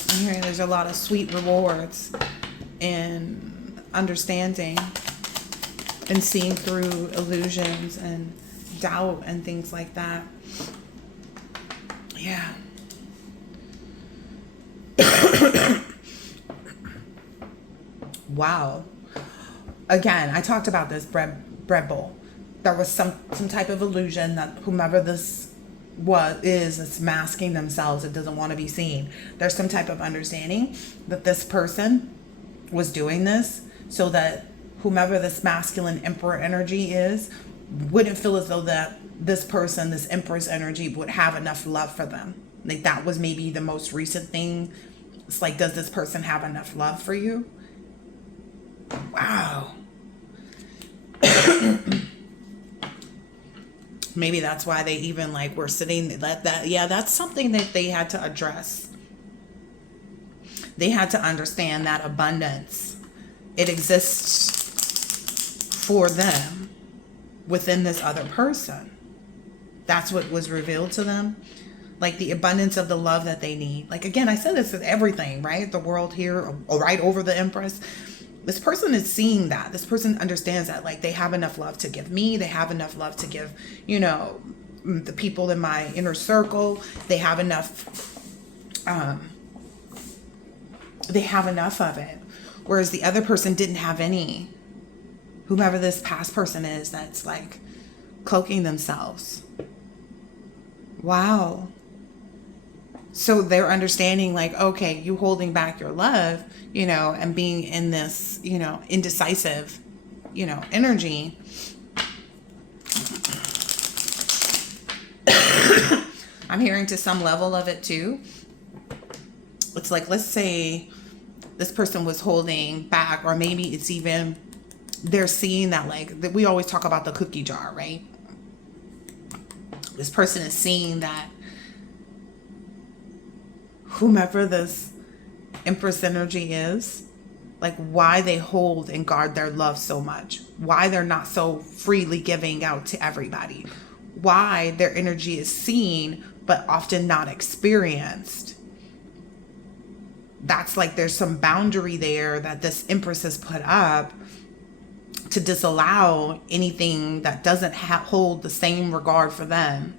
I'm hearing there's a lot of sweet rewards in understanding and seeing through illusions and doubt and things like that. Yeah. Wow. Again, I talked about this bread bowl. There was some type of illusion that whomever this is, it's masking themselves. It doesn't want to be seen. There's some type of understanding that this person was doing this so that whomever this masculine emperor energy is wouldn't feel as though that this person, this empress energy, would have enough love for them. Like, that was maybe the most recent thing. It's like, does this person have enough love for you? Wow. Maybe that's why they even, like, were sitting that yeah, that's something that they had to address. They had to understand that abundance, it exists for them within this other person. That's what was revealed to them. Like the abundance of the love that they need. Like, again, I said this is everything, right? The world here, right over the Empress. This person is seeing that. This person understands that, like, they have enough love to give me. They have enough love to give, you know, the people in my inner circle. They have enough, they have enough of it. Whereas the other person didn't have any. Whomever this past person is that's like cloaking themselves. Wow. So they're understanding, like, okay, you holding back your love, you know, and being in this, you know, indecisive, you know, energy. I'm hearing to some level of it too. It's like, let's say this person was holding back, or maybe it's even, they're seeing that, like, that we always talk about the cookie jar, right? This person is seeing that whomever this Empress energy is, like, why they hold and guard their love so much, why they're not so freely giving out to everybody, why their energy is seen but often not experienced. That's like there's some boundary there that this Empress has put up to disallow anything that doesn't hold the same regard for them.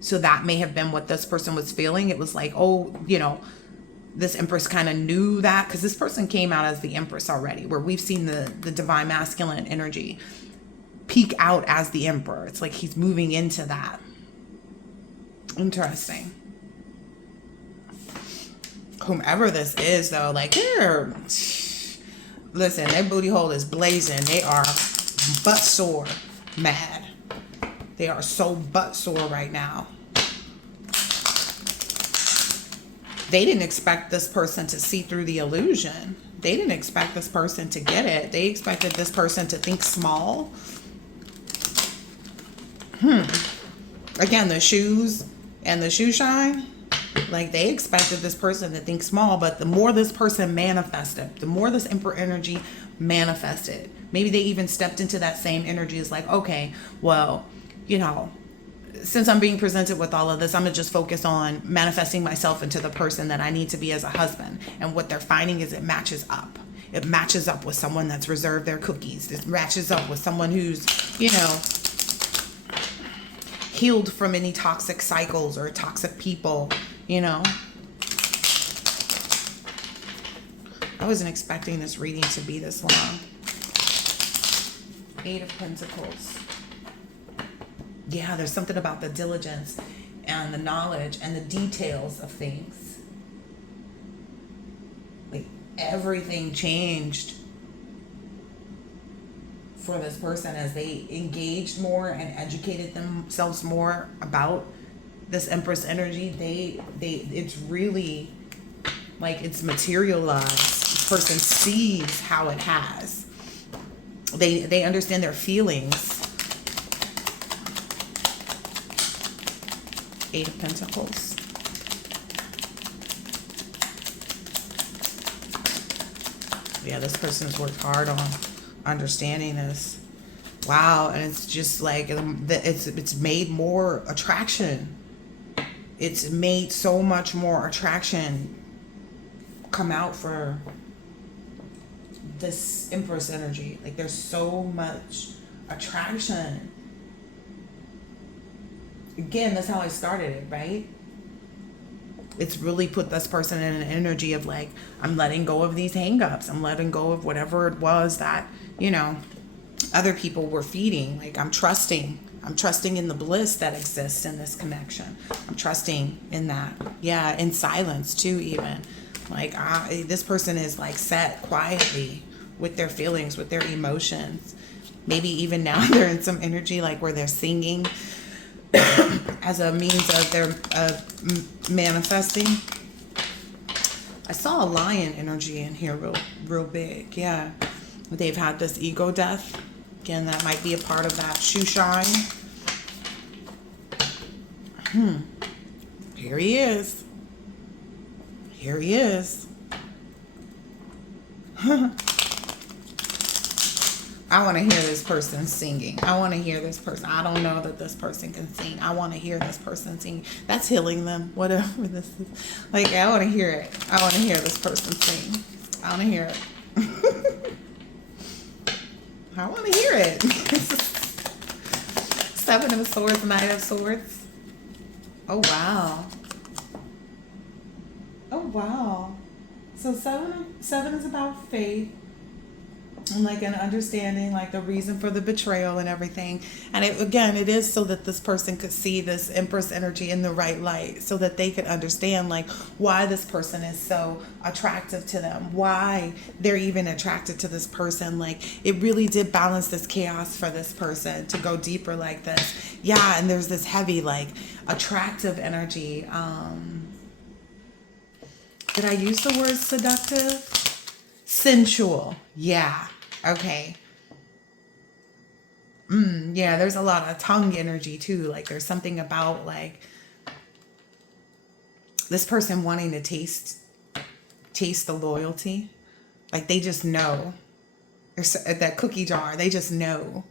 So that may have been what this person was feeling. It was like, oh, you know, this Empress kind of knew that, because this person came out as the Empress already, where we've seen the divine masculine energy peek out as the Emperor. It's like he's moving into that. Interesting. Whomever this is, though, like, here, listen, their booty hole is blazing. They are butt sore mad. They are so butt sore right now. They didn't expect this person to see through the illusion. They didn't expect this person to get it. They expected this person to think small. Again, the shoes and the shoe shine. Like, they expected this person to think small, but the more this person manifested, the more this Emperor energy manifested. Maybe they even stepped into that same energy. It's like, okay, well, you know, since I'm being presented with all of this, I'm going to just focus on manifesting myself into the person that I need to be as a husband. And what they're finding is it matches up. It matches up with someone that's reserved their cookies. It matches up with someone who's, you know, healed from any toxic cycles or toxic people, you know. I wasn't expecting this reading to be this long. 8 of Pentacles. Yeah, there's something about the diligence and the knowledge and the details of things. Like, everything changed for this person as they engaged more and educated themselves more about this Empress energy. It's really like it's materialized. This person sees how it has. They understand their feelings. 8 of Pentacles. Yeah, this person's worked hard on understanding this. Wow, and it's just like it's made more attraction. It's made so much more attraction come out for this Empress energy. Like, there's so much attraction. Again, that's how I started it, right? It's really put this person in an energy of like, I'm letting go of these hangups. I'm letting go of whatever it was that, you know, other people were feeding. Like, I'm trusting in the bliss that exists in this connection. I'm trusting in that. Yeah, in silence too, even. Like, this person is like sat quietly with their feelings, with their emotions. Maybe even now they're in some energy like where they're singing as a means of their manifesting. I saw a lion energy in here real big. Yeah, they've had this ego death. Again, that might be a part of that shoe shine. Here he is. Here he is. I want to hear this person singing. I want to hear this person. I don't know that this person can sing. I want to hear this person sing. That's healing them, whatever this is. Like, I want to hear it. I want to hear this person sing. I want to hear it. I want to hear it. Seven of Swords, Knight of Swords. Oh, wow. Oh, wow. So seven is about faith. And like an understanding, like the reason for the betrayal and everything. And it is so that this person could see this Empress energy in the right light, so that they could understand like why this person is so attractive to them, why they're even attracted to this person. Like it really did balance this chaos for this person to go deeper like this. Yeah, and there's this heavy, like attractive energy. Did I use the word seductive? Sensual. Yeah. Okay. Yeah, there's a lot of tongue energy too. Like there's something about like this person wanting to taste the loyalty. Like they just know. There's that cookie jar. They just know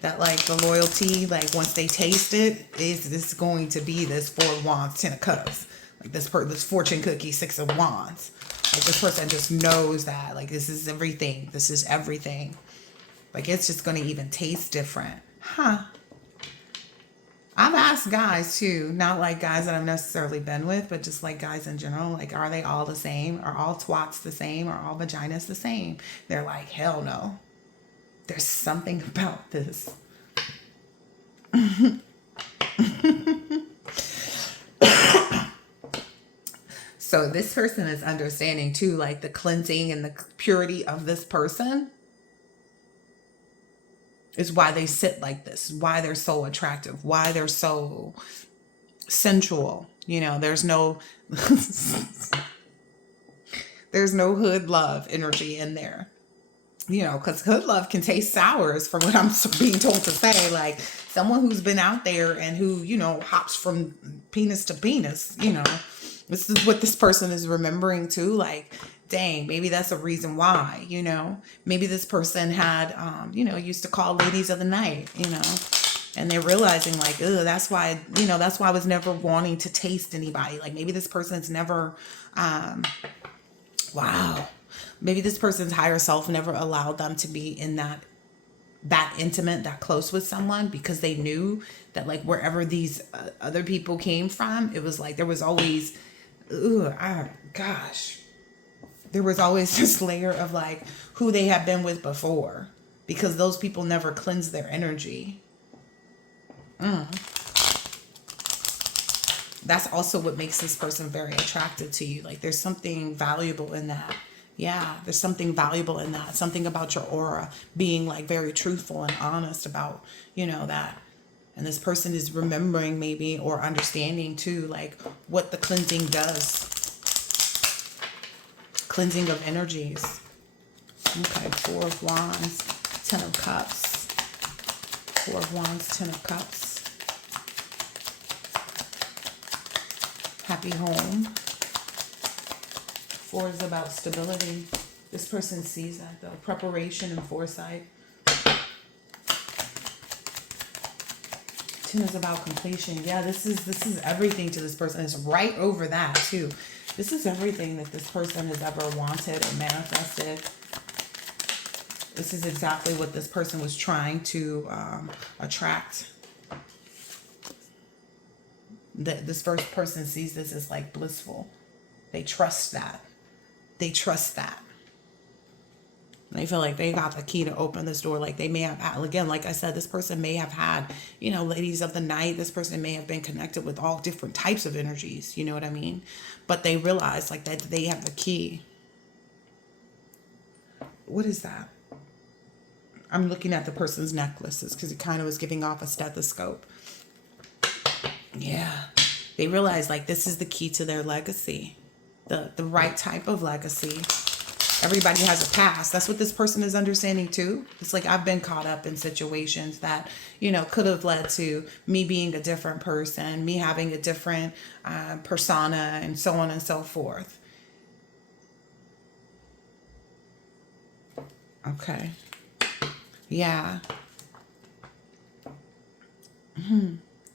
that like the loyalty, like once they taste it, is this going to be this Four of Wands, Ten of Cups. Like this fortune cookie, Six of Wands. Like this person just knows that like this is everything. This is everything. Like it's just going to even taste different. Huh. I've asked guys too, not like guys that I've necessarily been with, but just like guys in general. Like, are they all the same? Are all twats the same? Are all vaginas the same? They're like, hell no. There's something about this. So this person is understanding too, like the cleansing and the purity of this person is why they sit like this, why they're so attractive, why they're so sensual. You know, there's no there's no hood love energy in there. You know, because hood love can taste sour, is from what I'm being told to say. Like someone who's been out there and who, you know, hops from penis to penis, you know. This is what this person is remembering too. Like, dang, maybe that's a reason why, you know. Maybe this person had, you know, used to call ladies of the night, you know. And they're realizing like, ugh, that's why, you know, that's why I was never wanting to taste anybody. Like maybe this person's never, wow. Maybe this person's higher self never allowed them to be in that intimate, that close with someone, because they knew that like wherever these other people came from, it was like there was always, gosh, there was always this layer of like who they had been with before, because those people never cleansed their energy. That's also what makes this person very attractive to you. Like there's something valuable in that. Yeah, there's something valuable in that. Something about your aura being like very truthful and honest about, you know, that. And this person is remembering maybe or understanding too, like what the cleansing does. Cleansing of energies. Okay, Four of Wands, Ten of Cups. Four of Wands, Ten of Cups. Happy home. Four is about stability. This person sees that though. Preparation and foresight. Ten is about completion. Yeah, this is everything to this person. It's right over that too. This is everything that this person has ever wanted or manifested. This is exactly what this person was trying to attract. This first person sees this as like blissful. They trust that. They trust that. They feel like they got the key to open this door. Like they may have had, again, like I said, this person may have had, you know, ladies of the night. This person may have been connected with all different types of energies. You know what I mean? But they realize like that they have the key. What is that? I'm looking at the person's necklaces because it kind of was giving off a stethoscope. Yeah. They realize like this is the key to their legacy. The right type of legacy. Everybody has a past. That's what this person is understanding too. It's like I've been caught up in situations that, you know, could have led to me being a different person, me having a different persona, and so on and so forth. Okay. Yeah.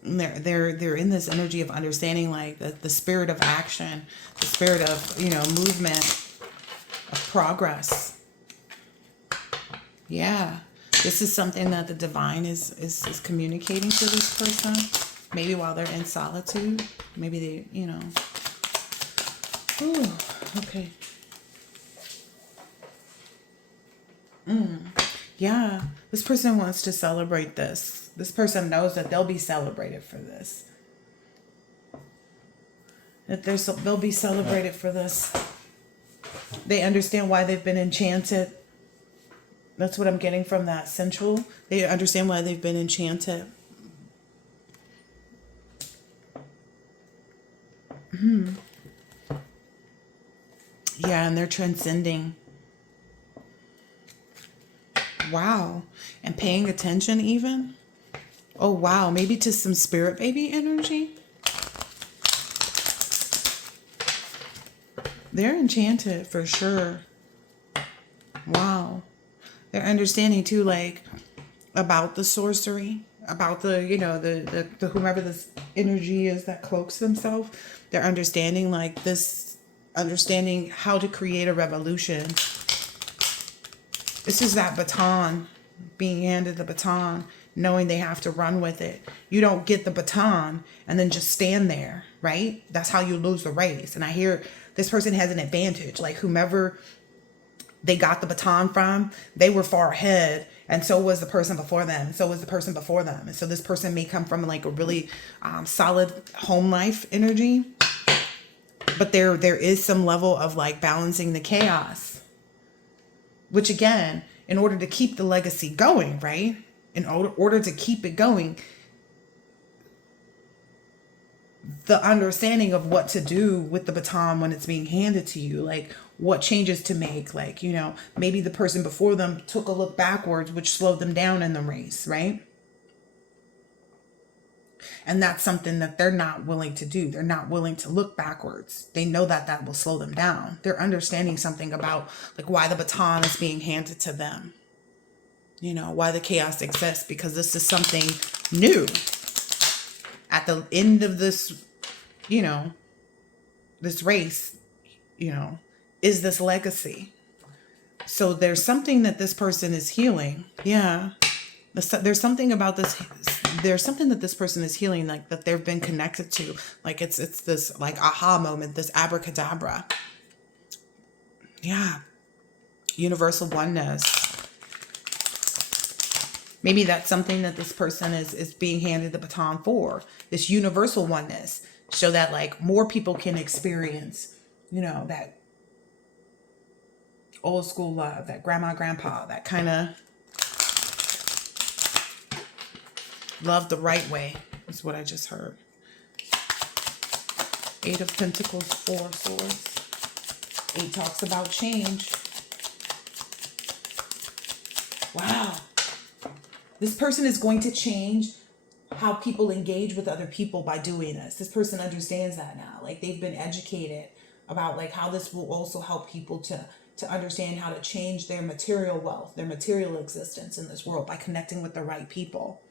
They're in this energy of understanding, like the spirit of action, the spirit of, movement, of progress. Yeah. This is something that the divine is communicating to this person. Maybe while they're in solitude. Maybe they. Ooh, okay. Yeah. This person wants to celebrate this. This person knows that they'll be celebrated for this. That they'll be celebrated for this. They understand why they've been enchanted. That's what I'm getting from that sensual. They understand why they've been enchanted. Yeah, and they're transcending. Wow. And paying attention even. Oh, wow. Maybe to some spirit baby energy. They're enchanted for sure. Wow. They're understanding too, like, about the sorcery, about the whomever this energy is that cloaks themselves. They're understanding, like, this, understanding how to create a revolution. This is that baton, being handed the baton, knowing they have to run with it. You don't get the baton and then just stand there, right? That's how you lose the race. And I hear this person has an advantage. Like, whomever they got the baton from, they were far ahead, and so was the person before them, so was the person before them. And so this person may come from, like, a really solid home life energy, but there is some level of, like, balancing the chaos, which, again, in order to keep the legacy going, right, in order to keep it going, the understanding of what to do with the baton when it's being handed to you, like what changes to make, like, maybe the person before them took a look backwards, which slowed them down in the race, right? And that's something that they're not willing to do. They're not willing to look backwards. They know that that will slow them down. They're understanding something about, like, why the baton is being handed to them, why the chaos exists, because this is something new. At the end of this, this race, is this legacy. So there's something that this person is healing. Yeah. There's something about this. There's something that this person is healing, like, that they've been connected to. Like, it's this, like, aha moment, this abracadabra. Yeah. Universal oneness. Maybe that's something that this person is being handed the baton for. This universal oneness. So that, like, more people can experience, that old school love, that grandma, grandpa, that kind of love the right way, is what I just heard. 8 of Pentacles, 4 of Swords. 8 talks about change. Wow. This person is going to change how people engage with other people by doing this. This person understands that now. Like, they've been educated about, like, how this will also help people to understand how to change their material wealth, their material existence in this world by connecting with the right people.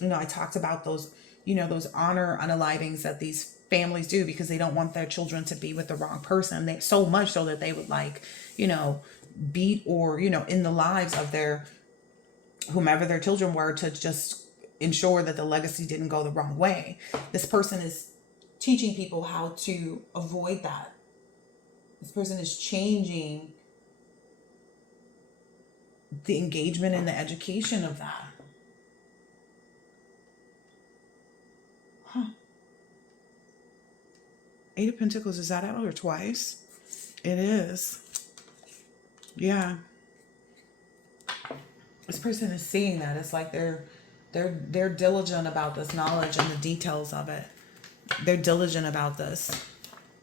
I talked about those, those honor unalivings that these families do because they don't want their children to be with the wrong person. They so much so that they would, like, beat or, in the lives of their whomever their children were, to just ensure that the legacy didn't go the wrong way. This person is teaching people how to avoid that. This person is changing the engagement and the education of that. Huh. 8 of Pentacles, is that out or twice? It is. Yeah. This person is seeing that. It's like they're diligent about this knowledge and the details of it. They're diligent about this.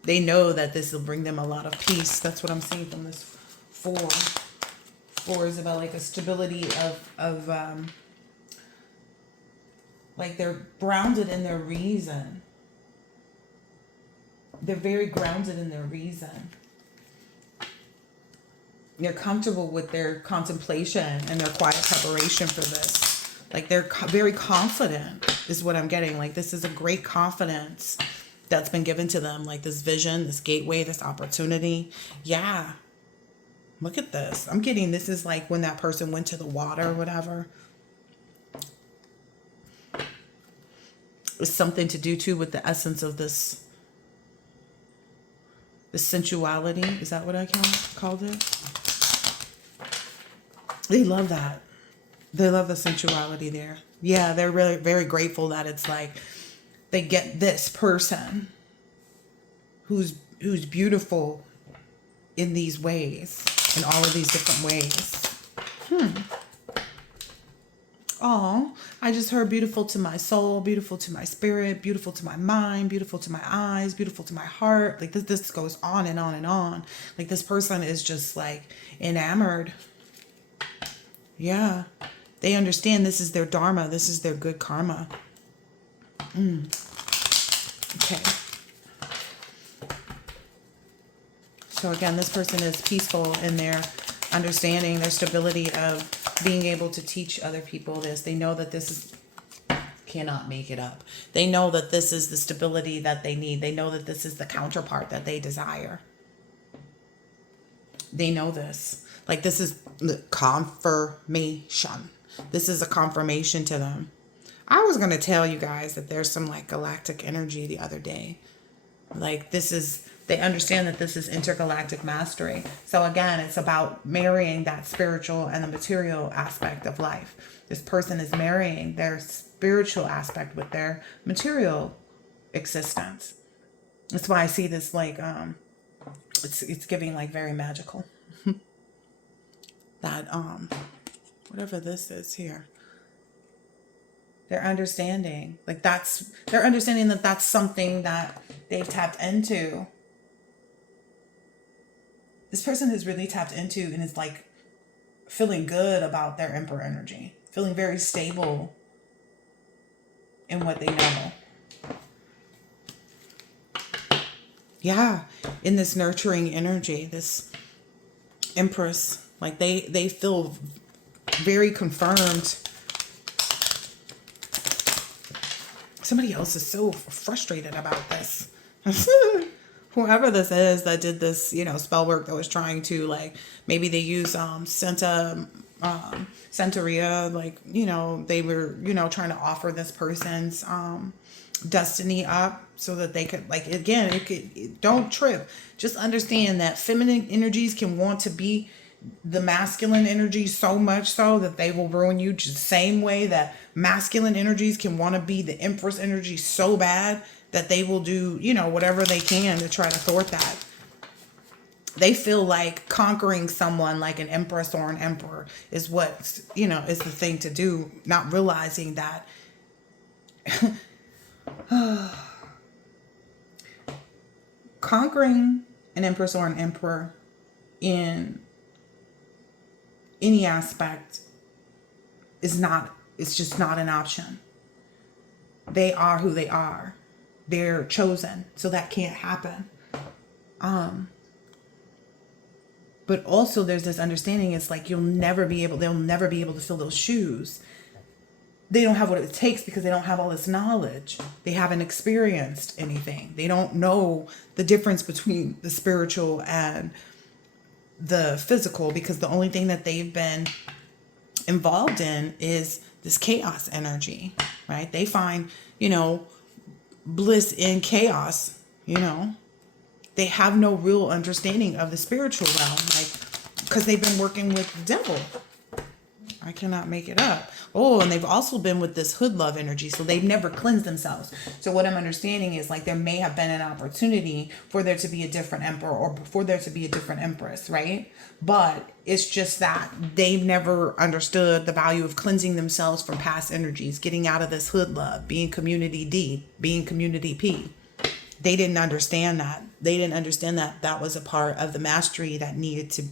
They know that this will bring them a lot of peace. That's what I'm seeing from this 4. 4 is about, like, a stability of like, they're grounded in their reason. They're very grounded in their reason. They're comfortable with their contemplation and their quiet preparation for this. Like they're very confident is what I'm getting. Like this is a great confidence that's been given to them. Like this vision, this gateway, this opportunity. Yeah. Look at this. I'm getting this is like when that person went to the water or whatever. It's something to do too with the essence of this. The sensuality. Is that what I called it? They love that. They love the sensuality there. Yeah, they're really very grateful that it's like they get this person who's beautiful in these ways, in all of these different ways. Oh, I just heard beautiful to my soul, beautiful to my spirit, beautiful to my mind, beautiful to my eyes, beautiful to my heart. Like this goes on and on and on. Like this person is just like enamored. Yeah. They understand this is their dharma. This is their good karma. Okay. So again, this person is peaceful in their understanding, their stability of being able to teach other people this. They know that this is, cannot make it up. They know that this is the stability that they need. They know that this is the counterpart that they desire. They know this. Like this is the confirmation. This is a confirmation to them. I was going to tell you guys that there's some like galactic energy the other day. Like this is, they understand that this is intergalactic mastery. So again, it's about marrying that spiritual and the material aspect of life. This person is marrying their spiritual aspect with their material existence. That's why I see this like, it's giving like very magical. That, whatever this is here. They're understanding. Like they're understanding that that's something that they've tapped into. This person is really tapped into and is like feeling good about their Emperor energy. Feeling very stable in what they know. Yeah, in this nurturing energy, this Empress, like they feel very confirmed. Somebody else is so frustrated about this. Whoever this is that did this, spell work that was trying to like, maybe they use Santeria, like, they were, trying to offer this person's destiny up so that they could, like, again, don't trip. Just understand that feminine energies can want to be the masculine energy so much so that they will ruin you, just the same way that masculine energies can want to be the Empress energy so bad that they will do, whatever they can to try to thwart that. They feel like conquering someone like an Empress or an Emperor is what, is the thing to do, not realizing that conquering an Empress or an Emperor in any aspect it's just not an option. They are who they are. They're chosen. So that can't happen. But also there's this understanding, it's like they'll never be able to fill those shoes. They don't have what it takes because they don't have all this knowledge. They haven't experienced anything. They don't know the difference between the spiritual and the physical, because the only thing that they've been involved in is this chaos energy, right? They find, bliss in chaos, They have no real understanding of the spiritual realm, like, because they've been working with the devil. I cannot make it up. Oh, and they've also been with this hood love energy, so they've never cleansed themselves. So what I'm understanding is like there may have been an opportunity for there to be a different emperor or for there to be a different empress, right? But it's just that they've never understood the value of cleansing themselves from past energies, getting out of this hood love, being community D, being community P. They didn't understand that. They didn't understand that that was a part of the mastery that needed to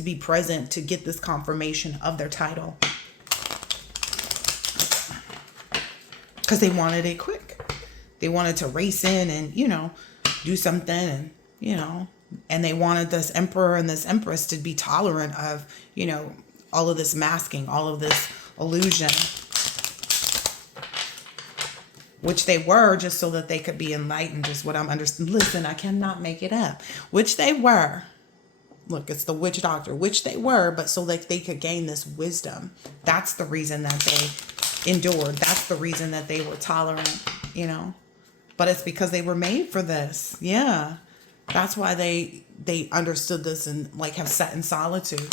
be present to get this confirmation of their title. Because they wanted it quick. They wanted to race in and, do something and, And they wanted this emperor and this empress to be tolerant of, all of this masking, all of this illusion, which they were, just so that they could be enlightened, is what I'm understanding. Listen, I cannot make it up. Which they were. Look, it's the witch doctor, which they were, but so that they could gain this wisdom. That's the reason that they endured. That's the reason that they were tolerant, But it's because they were made for this. Yeah. That's why they understood this and have sat in solitude.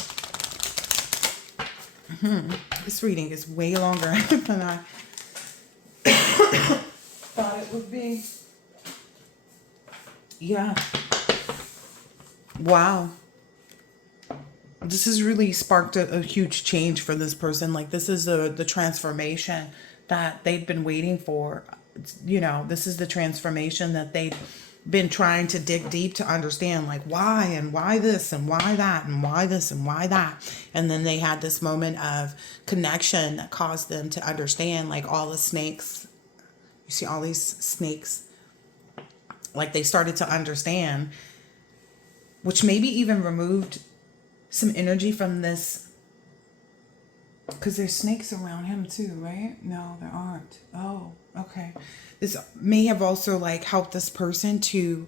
This reading is way longer than I thought it would be. Yeah. Wow. This has really sparked a huge change for this person. This is the transformation that they've been waiting for. This is the transformation that they've been trying to dig deep to understand, why, and why this and why that and why this and why that. And then they had this moment of connection that caused them to understand, all the snakes. You see all these snakes, they started to understand, which maybe even removed some energy from this, because there's snakes around him too, right? No, there aren't. Oh, okay. This may have also helped this person to,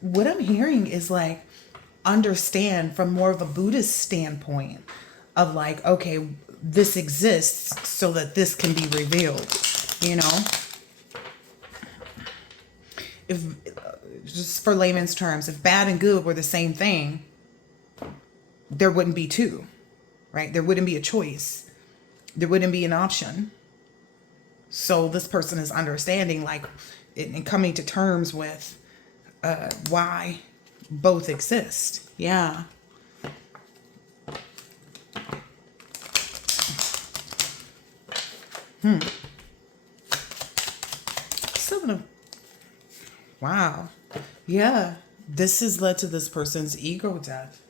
what I'm hearing is understand from more of a Buddhist standpoint of okay, this exists so that this can be revealed, If, just for layman's terms, if bad and good were the same thing, there wouldn't be two, right? There wouldn't be a choice. There wouldn't be an option. So this person is understanding, and coming to terms with why both exist. Yeah. Wow. Yeah. This has led to this person's ego death.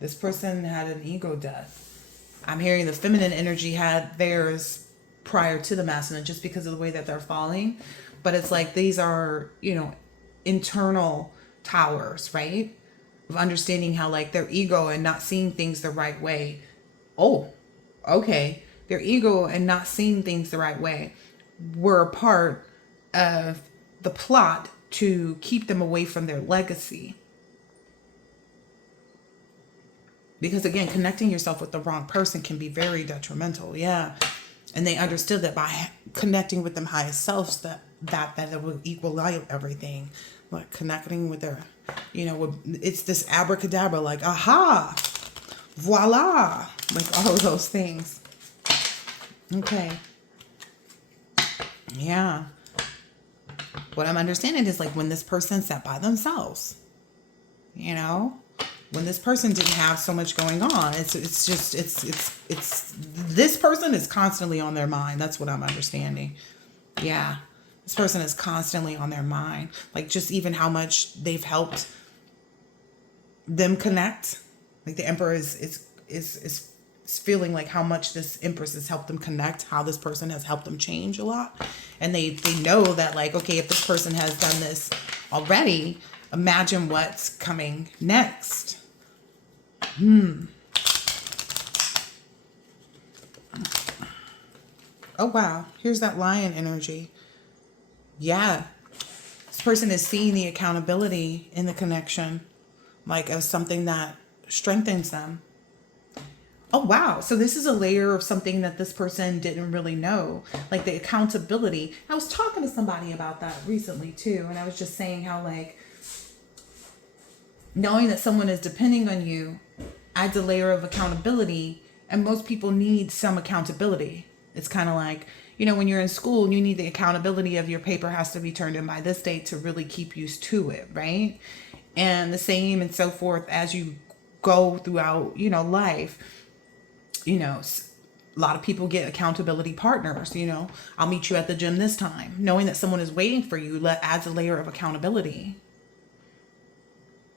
This person had an ego death. I'm hearing the feminine energy had theirs prior to the masculine, just because of the way that they're falling. But it's these are, internal towers, right? Of understanding how their ego and not seeing things the right way. Oh, okay. Their ego and not seeing things the right way were a part of the plot to keep them away from their legacy. Because again, connecting yourself with the wrong person can be very detrimental. Yeah. And they understood that by connecting with them highest selves, that it will equal out everything. Connecting with their, it's this abracadabra, aha, voila, all of those things. Okay. Yeah. What I'm understanding is when this person sat by themselves, when this person didn't have so much going on, it's this person is constantly on their mind. That's what I'm understanding. Yeah. This person is constantly on their mind. Just even how much they've helped them connect. The emperor is feeling how much this empress has helped them connect, how this person has helped them change a lot. And they know that okay, if this person has done this already, imagine what's coming next. Oh, wow. Here's that lion energy. Yeah. This person is seeing the accountability in the connection, as something that strengthens them. Oh, wow. So this is a layer of something that this person didn't really know, the accountability. I was talking to somebody about that recently too. And I was just saying how knowing that someone is depending on you adds a layer of accountability. And most people need some accountability. It's kind of when you're in school, you need the accountability of your paper has to be turned in by this date to really keep you to it, right? And the same and so forth as you go throughout, life. A lot of people get accountability partners. I'll meet you at the gym this time. Knowing that someone is waiting for you adds a layer of accountability.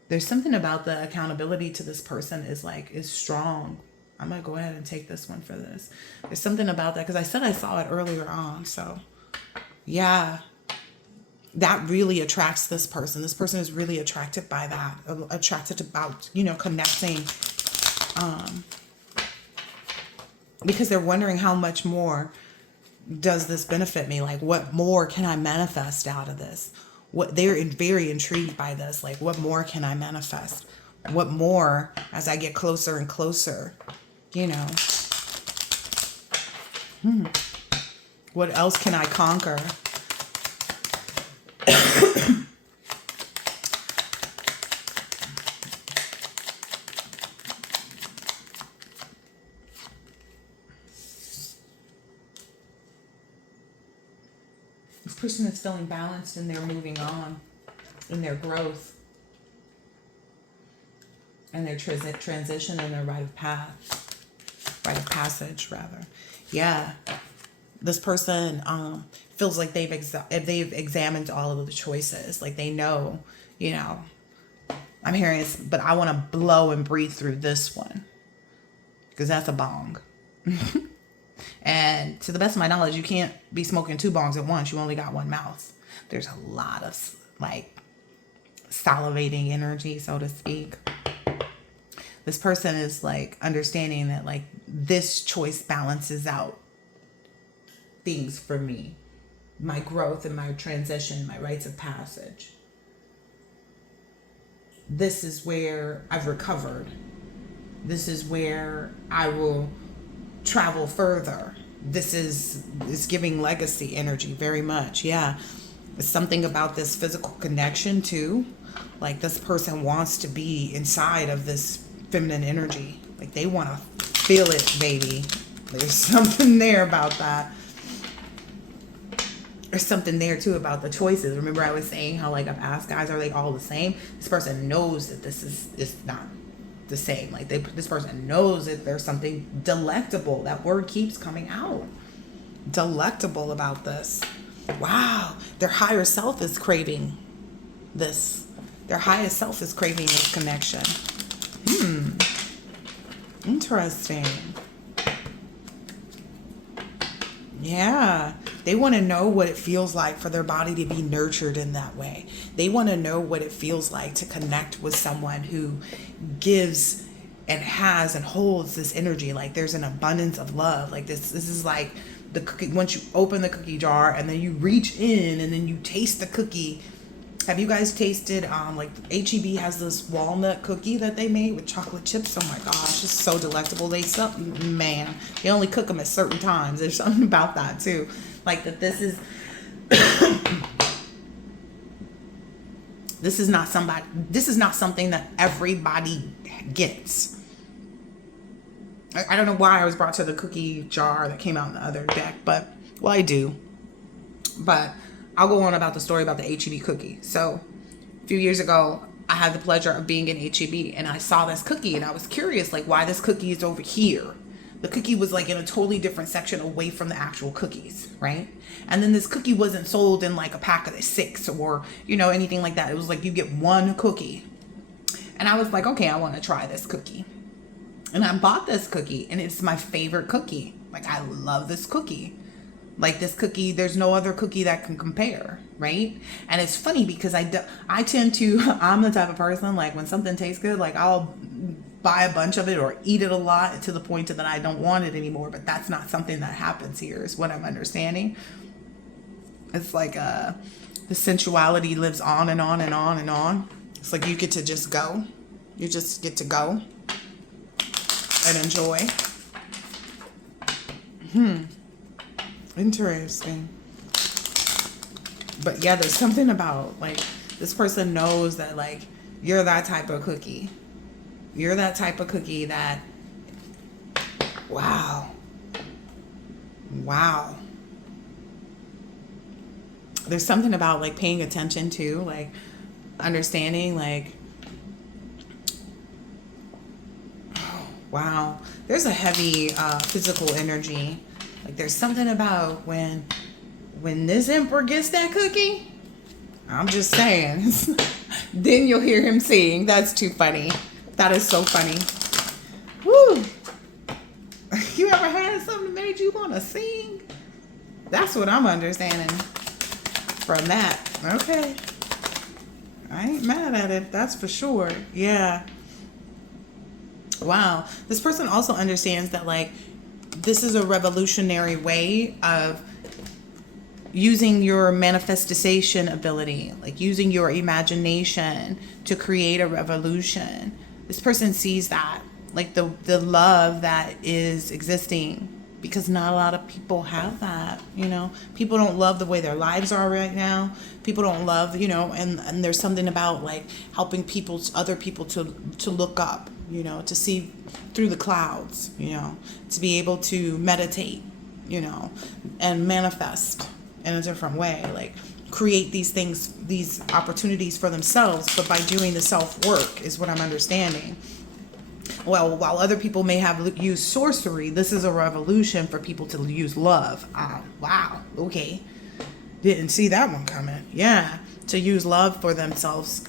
There's something about the accountability to this person is strong. I'm going to go ahead and take this one for this. There's something about that because I said I saw it earlier on. So, yeah. that really attracts this person. This person is really attracted by that, attracted about, you know, connecting, because they're wondering how much more does this benefit me? Like, what more can I manifest out of this? What they're very intrigued by this. Like, what more can I manifest? What more as I get closer and closer, you know? What else can I conquer? This person is feeling balanced and they're moving on in their growth and their transition and their rite of passage rather. Yeah. This person feels like they've examined all of the choices. Like they know, you know, I'm hearing this, but I want to blow and breathe through this one because that's a bong. And to the best of my knowledge, you can't be smoking 2 bongs at once. You only got 1 mouth. There's a lot of like salivating energy, so to speak. This person is like understanding that like this choice balances out things for me, my growth and my transition, my rites of passage. This is where I've recovered. This is where I will travel further. This is giving legacy energy very much. Yeah. It's something about this physical connection too. Like this person wants to be inside of this feminine energy. Like they want to feel it, baby. There's something there about that. There's something there too about the choices. Remember I was saying how like I've asked guys, are they all the same? This person knows that this is not the same. Like this person knows that there's something delectable. That word keeps coming out. Delectable about this. Wow. Their higher self is craving this. Their highest self is craving this connection. Interesting. Yeah. They want to know what it feels like for their body to be nurtured in that way. They want to know what it feels like to connect with someone who gives and has and holds this energy. Like there's an abundance of love. Like this is like the cookie. Once you open the cookie jar and then you reach in and then you taste the cookie. Have you guys tasted like H-E-B has this walnut cookie that they made with chocolate chips? Oh my gosh, it's so delectable. They only cook them at certain times. There's something about that too. Like that this is this is not something that everybody gets. I don't know why I was brought to the cookie jar that came out in the other deck, but well I do. But I'll go on about the story about the H-E-B cookie. So a few years ago, I had the pleasure of being in H-E-B and I saw this cookie and I was curious like why this cookie is over here. The cookie was like in a totally different section away from the actual cookies, right? And then this cookie wasn't sold in like a pack of 6 or, you know, anything like that. It was like you get 1 cookie. And I was like, okay, I want to try this cookie. And I bought this cookie and it's my favorite cookie. Like I love this cookie. Like this cookie, there's no other cookie that can compare, right? And it's funny because I'm the type of person, like when something tastes good, like I'll buy a bunch of it or eat it a lot to the point that I don't want it anymore. But that's not something that happens here is what I'm understanding. It's like the sensuality lives on and on and on and on. It's like you get to just go. You just get to go and enjoy. Interesting. But yeah, there's something about like this person knows that like you're that type of cookie. You're that type of cookie that wow. There's something about like paying attention to, like understanding like wow. There's a heavy physical energy. Like there's something about when this emperor gets that cookie, I'm just saying, then you'll hear him sing. That's too funny. That is so funny. Woo! You ever had something that made you want to sing? That's what I'm understanding from that. Okay. I ain't mad at it. That's for sure. Yeah. Wow. This person also understands that, like, this is a revolutionary way of using your manifestation ability, like using your imagination to create a revolution. This person sees that, like the love that is existing, because not a lot of people have that, you know. People don't love the way their lives are right now. People don't love, you know, and there's something about like helping people, other people to look up, you know, to see through the clouds, you know, to be able to meditate, you know, and manifest in a different way, like create these things, these opportunities for themselves, but by doing the self-work is what I'm understanding. Well, while other people may have used sorcery, this is a revolution for people to use love. Wow, okay. Didn't see that one coming. Yeah, to use love for themselves.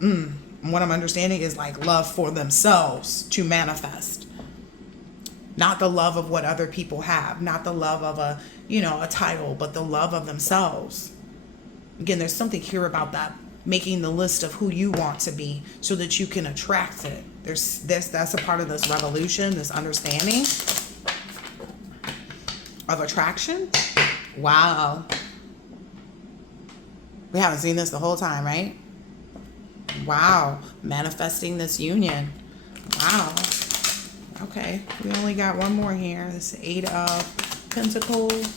What I'm understanding is like love for themselves to manifest. Not the love of what other people have, not the love of a, you know, a title, but the love of themselves. Again, there's something here about that, making the list of who you want to be so that you can attract it. That's a part of this revolution, this understanding of attraction. Wow. We haven't seen this the whole time, right? Wow. Manifesting this union. Wow. Okay, we only got one more here. This is 8 of Pentacles.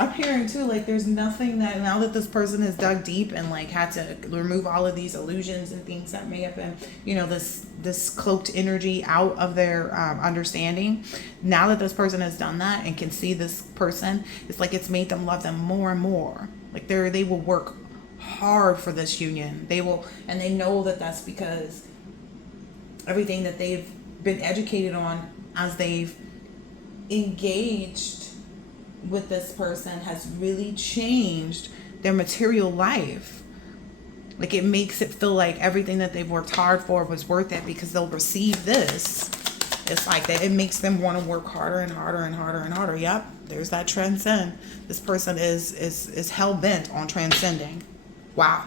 I'm hearing too, like there's nothing that, now that this person has dug deep and like had to remove all of these illusions and things that may have been, you know, this cloaked energy out of their understanding. Now that this person has done that and can see this person, it's like it's made them love them more and more. Like they will work hard for this union. They will, and they know that that's because everything that they've been educated on as they've engaged with this person has really changed their material life. Like it makes it feel like everything that they've worked hard for was worth it because they'll receive this. It's like that. It makes them want to work harder and harder and harder and harder. Yep, there's that transcend. This person is hell bent on transcending. Wow.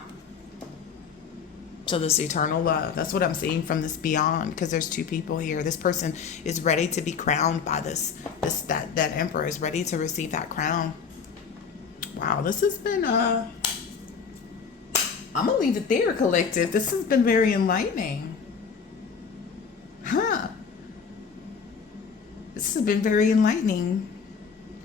So this eternal love, that's what I'm seeing from this beyond, because there's two people here. This person is ready to be crowned by that emperor is ready to receive that crown. Wow, this has been I'm gonna leave it there, collective. This has been very enlightening. This has been very enlightening.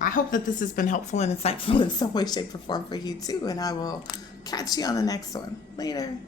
I hope that this has been helpful and insightful in some way, shape, or form for you too, and I will catch you on the next one. Later.